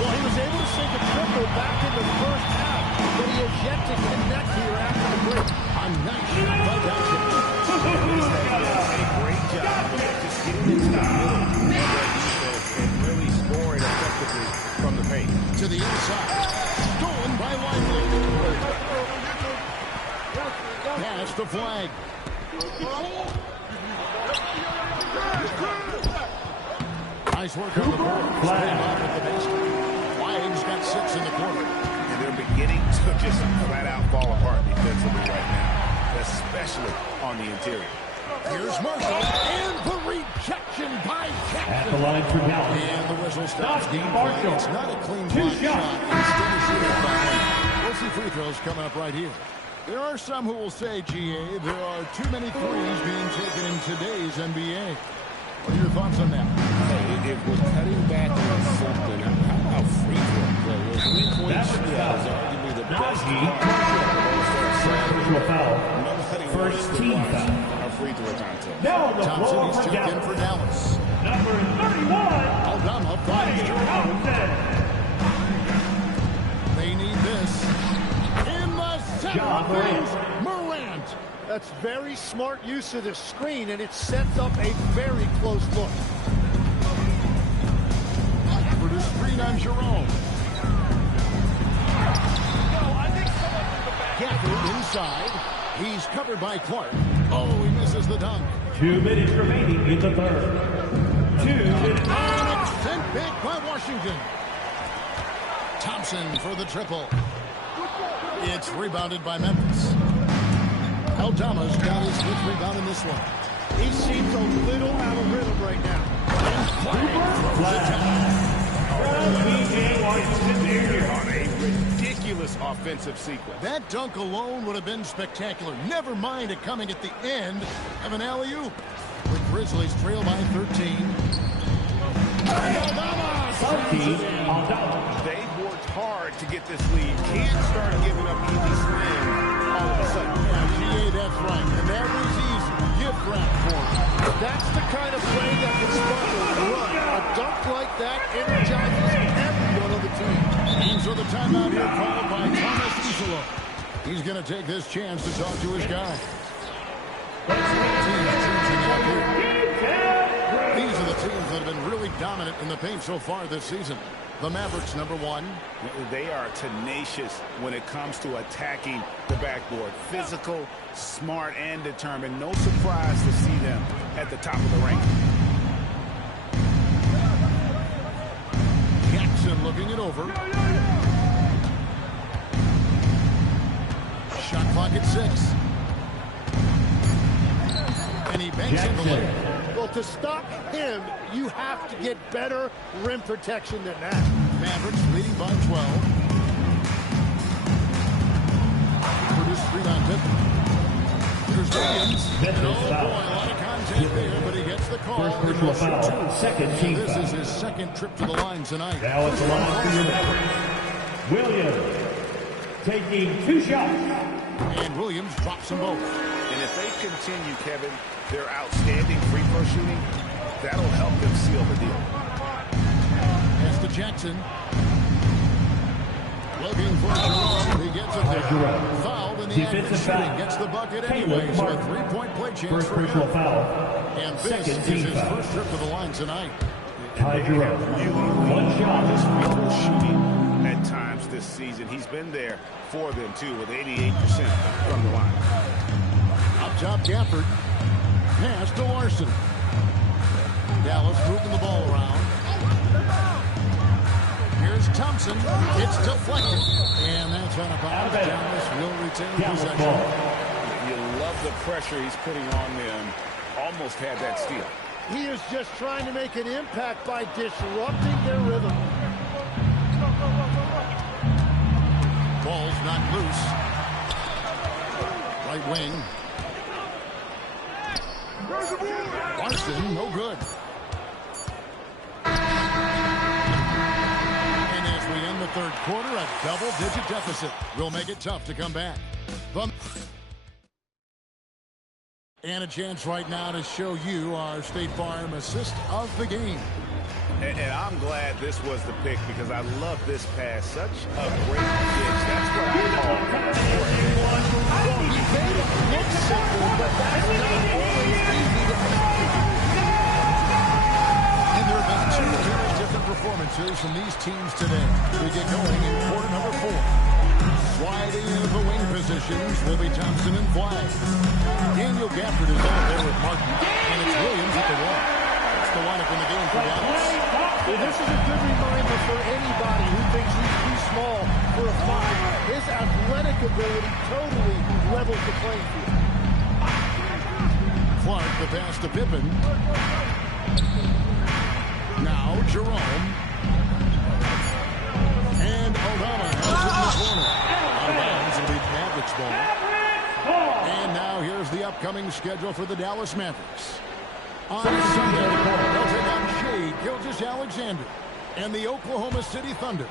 Well, he was able to sink a triple back in the first half, but he has yet to connect here after the break. A nice shot by Doncic. A great job of just getting into the middle of that defense and really scoring effectively from the paint. To the inside. Stolen by Lively. Pass the flag. Nice work on the board. Flag's got 6 in the quarter. And they're beginning to just flat out fall apart defensively right now, especially on the interior. Here's Marshall, and the rejection by Jackson. At the line for Dallas. And the whistle stops game play. Marshall. It's not a clean Two block shot. shots. Instead of shooting foul. We'll see free throws coming up right here. There are some who will say, GA, there are too many threes being taken in today's NBA. What are your thoughts on that? Hey, if we're cutting back on something, how about free throw play? Three-point shootout is arguably the best First team foul. Our free throw contest. Now on the Thompson floor is for checked in Dallas. for Dallas. Number 31. Aldama finds Jerome. Thompson. They need this. In the center of things, Morant. That's very smart use of the screen, and it sets up a very close look. For the screen on Jerome. Gathered inside. He's covered by Clark. Oh, he misses the dunk. 2 minutes remaining in the third. 2 minutes. And it's sent back by Washington. Thompson for the triple. It's rebounded by Memphis. Aldama's got his 5th rebound in this one. He seems a little out of rhythm right now. And Flag throws it down. On a ridiculous offensive sequence. That dunk alone would have been spectacular. Never mind it coming at the end of an alley-oop. The Grizzlies trail by 13. They worked hard to get this lead. Can't start giving up easy swings all of a sudden. Yeah, GA, that's right. And that was easy. Gift wrap for him. That's the kind of play that can spark a run. A dunk like that energizes everyone on the team. And so the timeout here called by Thomas Isola. He's going to take this chance to talk to his guy. These are the teams that have been really dominant in the paint so far this season. The Mavericks, number 1. They are tenacious when it comes to attacking the backboard. Physical, smart, and determined. No surprise to see them at the top of the rank. Jackson looking it over. Shot clock at 6. And he banks in the lane. Well, to stop him, you have to get better rim protection than that. Mavericks leading by 12. Produced rebound tip. Here's Williams. And oh boy, a lot of contact there, but he gets the call. First personal foul. Second team This foul. is his second trip to the line tonight. Now it's the line for your Mavericks. Williams taking 2 shots. And Williams drops them both. And if they continue, Kevin, their outstanding free throw shooting, that'll help them seal the deal. Pass to Jackson. Looking for Jerome. He gets it there. Fouled in the act of shooting. Gets the bucket anyway. So a 3-point play chance First for him. personal foul. And this Second is team his foul. first trip to the line tonight. Ty Jerome. 1 shot. This free throw shooting at times this season. He's been there for them, too, with 88% from the line. Up top, Gafford. Pass to Larson. Dallas moving the ball around. Here's Thompson. It's deflected. And that's on a foul. Dallas will retain possession. You love the pressure he's putting on them. Almost had that steal. He is just trying to make an impact by disrupting their rhythm. Ball's not loose. Right wing. Larson, no good. And as we end the third quarter, a double-digit deficit will make it tough to come back. And a chance right now to show you our State Farm assist of the game. And I'm glad this was the pick because I love this pass. Such a great pitch. That's what I call Well, he made it look simple, but that's not always easy to execute. And there have been 2 very different performances from these teams today. We get going in quarter number 4. Sliding into the wing positions will be Thompson and Flag. Daniel Gafford is out there with Martin, and it's Williams at the wall. That's the lineup in the game for Dallas. Well, this is a good reminder for anybody who thinks he's too small for a 5. His athletic ability totally levels the playing field. Clark, the pass to Pippen. Now Jerome. And Obama has it in the corner. Out of bounds, it'll be Mavericks ball. And now here's the upcoming schedule for the Dallas Mavericks. On Sunday, they'll take on Shea Gilgeous-Alexander and the Oklahoma City Thunder.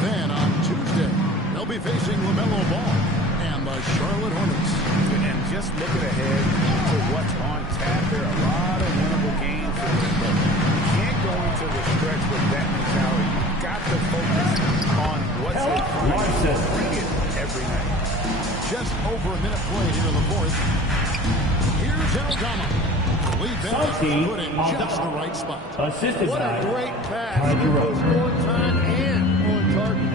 Then on Tuesday, they'll be facing LaMelo Ball and the Charlotte Hornets. And just looking ahead to what's on tap, there are a lot of winnable games. You can't go into the stretch with that mentality. You've got to focus on what's in front of you. Bring it every night. Just over a minute played here in the fourth. Here's Aldama. Lee Bennett put in just the right spot. Assisted What by a great pass. Ty He Jerome. goes on time and on target.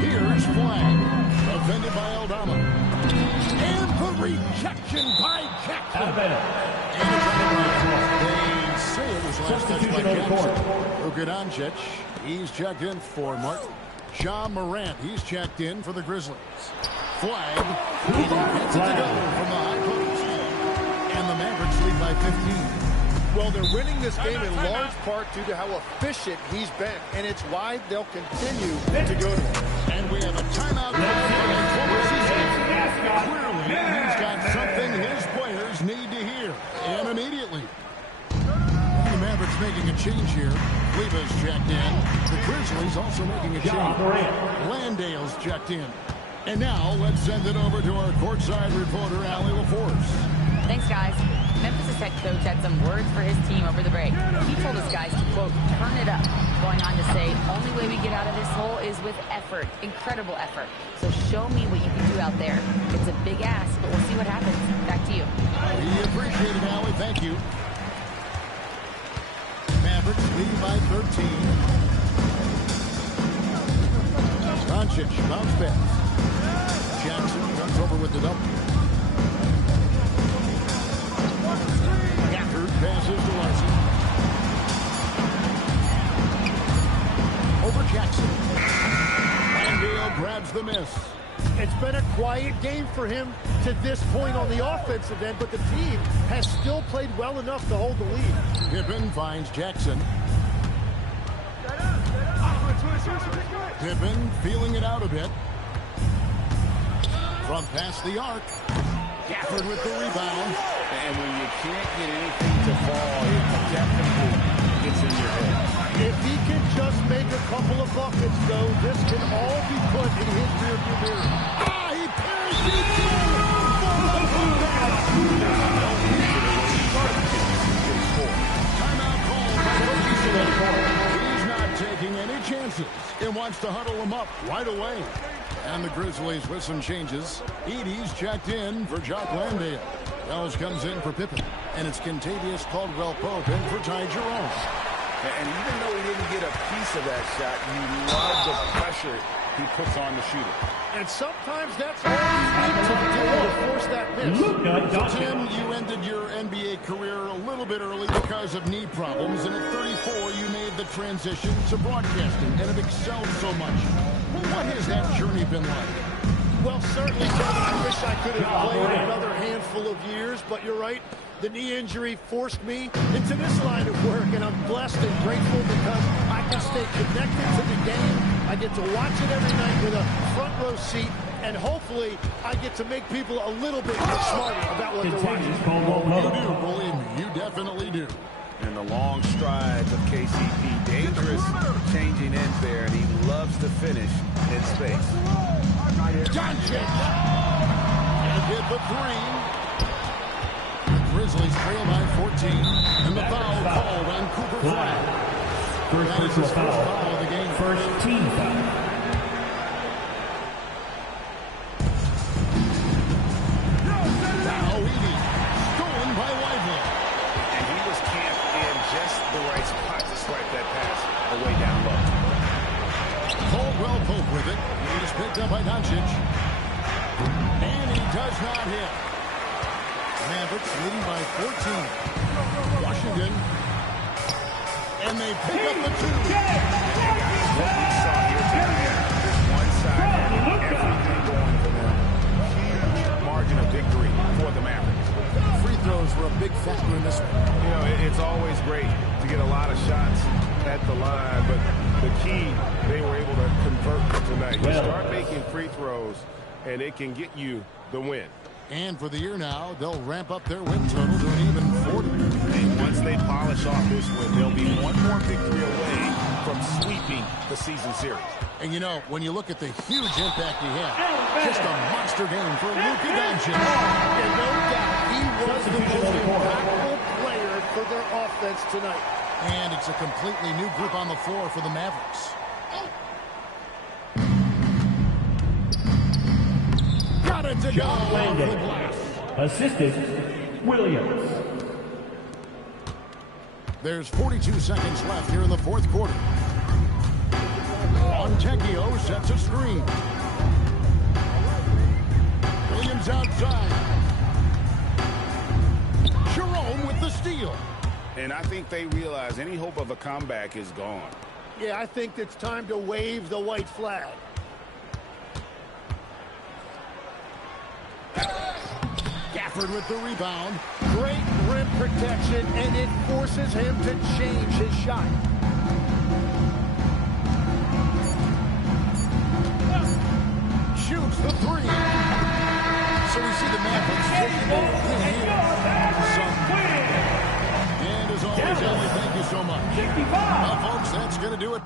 Here's Flag. Defended by Aldama. And the rejection by Jackson. Out of Bennett. And it's on the ground. They say it was last touch by Substitution on the court. Jackson. Luka Doncic, he's checked in for Martin. John Morant, he's checked in for the Grizzlies. Flag, he gets it to go from the high post. And the Mavericks lead by 15. Well, they're winning this game in large part due to how efficient he's been, and it's why they'll continue to go to him. And we have a timeout call for the Oklahoma season. Clearly, he's got something his players need to hear, and immediately. The Mavericks making a change here. Leva's checked in. The Grizzlies also making a change. Landale's checked in. And now, let's send it over to our courtside reporter, Allie LaForce. Thanks, guys. Memphis' head coach had some words for his team over the break. He told us guys to, quote, turn it up, going on to say, only way we get out of this hole is with effort, incredible effort. So show me what you can do out there. It's a big ask, but we'll see what happens. Back to you. We appreciate it, Allie. Thank you. Mavericks leading by 13. Doncic, bounce pass. Jackson comes over with the double. Gafford passes to Larson. Over Jackson. Landale grabs the miss. It's been a quiet game for him to this point on the offensive end, but the team has still played well enough to hold the lead. Pippen finds Jackson. Pippen feeling it out a bit. From past the arc. Gafford with the rebound. And when you can't get anything to fall, it definitely gets in your head. If he can just make a couple of buckets, though, this can all be put in his rearview mirror. Ah, he parachutes in for the timeout called by the He's not taking any chances and wants to huddle him up right away. And the Grizzlies with some changes. Edie's checked in for Jock Landale. Wells comes in for Pippen. And it's Kentavious Caldwell-Pope in for Ty Jerome. And even though he didn't get a piece of that shot, you love the pressure he puts on the shooter. And sometimes that's all you need to do to force that miss. So, Tim, you ended your NBA career a little bit early because of knee problems, and at 34, you made the transition to broadcasting and have excelled so much. What has that journey been like? Well, certainly, Kevin, I wish I could have played another handful of years, but you're right. The knee injury forced me into this line of work, and I'm blessed and grateful because I can stay connected to the game. I get to watch it every night with a front row seat, and hopefully I get to make people a little bit more smarter about what they're watching. You do, believe me, you definitely do. And the long strides of KCP, dangerous changing ends there, and he loves to finish in space. Doncic! And hit the three. Grizzlies trail by 14, and the foul called on Cooper Flag. That is his first foul of the game. First team foul. Now Edie, stolen by Lively. And he was camped in just the right spot to swipe that pass away down low. Caldwell-Pope with it. He is picked up by Doncic. And he does not hit. Mavericks leading by 14. Washington. And they pick up the two. What we saw here tonight, just one side and everything going for them. Huge margin of victory for the Mavericks. Free throws were a big factor in this one. You know, it's always great to get a lot of shots at the line, but the key, they were able to convert tonight. You start making free throws, and it can get you the win. And for the year now, they'll ramp up their win total to an even 40. And once they polish off this win, they'll be one more victory away from sweeping the season series. And you know, when you look at the huge impact he had, just a monster game for Luka Doncic. And no doubt, he was the most impactful player for their offense tonight. And it's a completely new group on the floor for the Mavericks. Got it to go off the glass. Assistant, Williams. There's 42 seconds left here in the fourth quarter. Montecchio sets a screen. Williams outside. Jerome with the steal. And I think they realize any hope of a comeback is gone. Yeah, I think it's time to wave the white flag. Gafford with the rebound. Great rim protection, and it forces him to change his shot. Shoots the three. So we see the Mavericks taking the lead. And as always, Ellie, thank you so much. Well, folks, that's going to do it.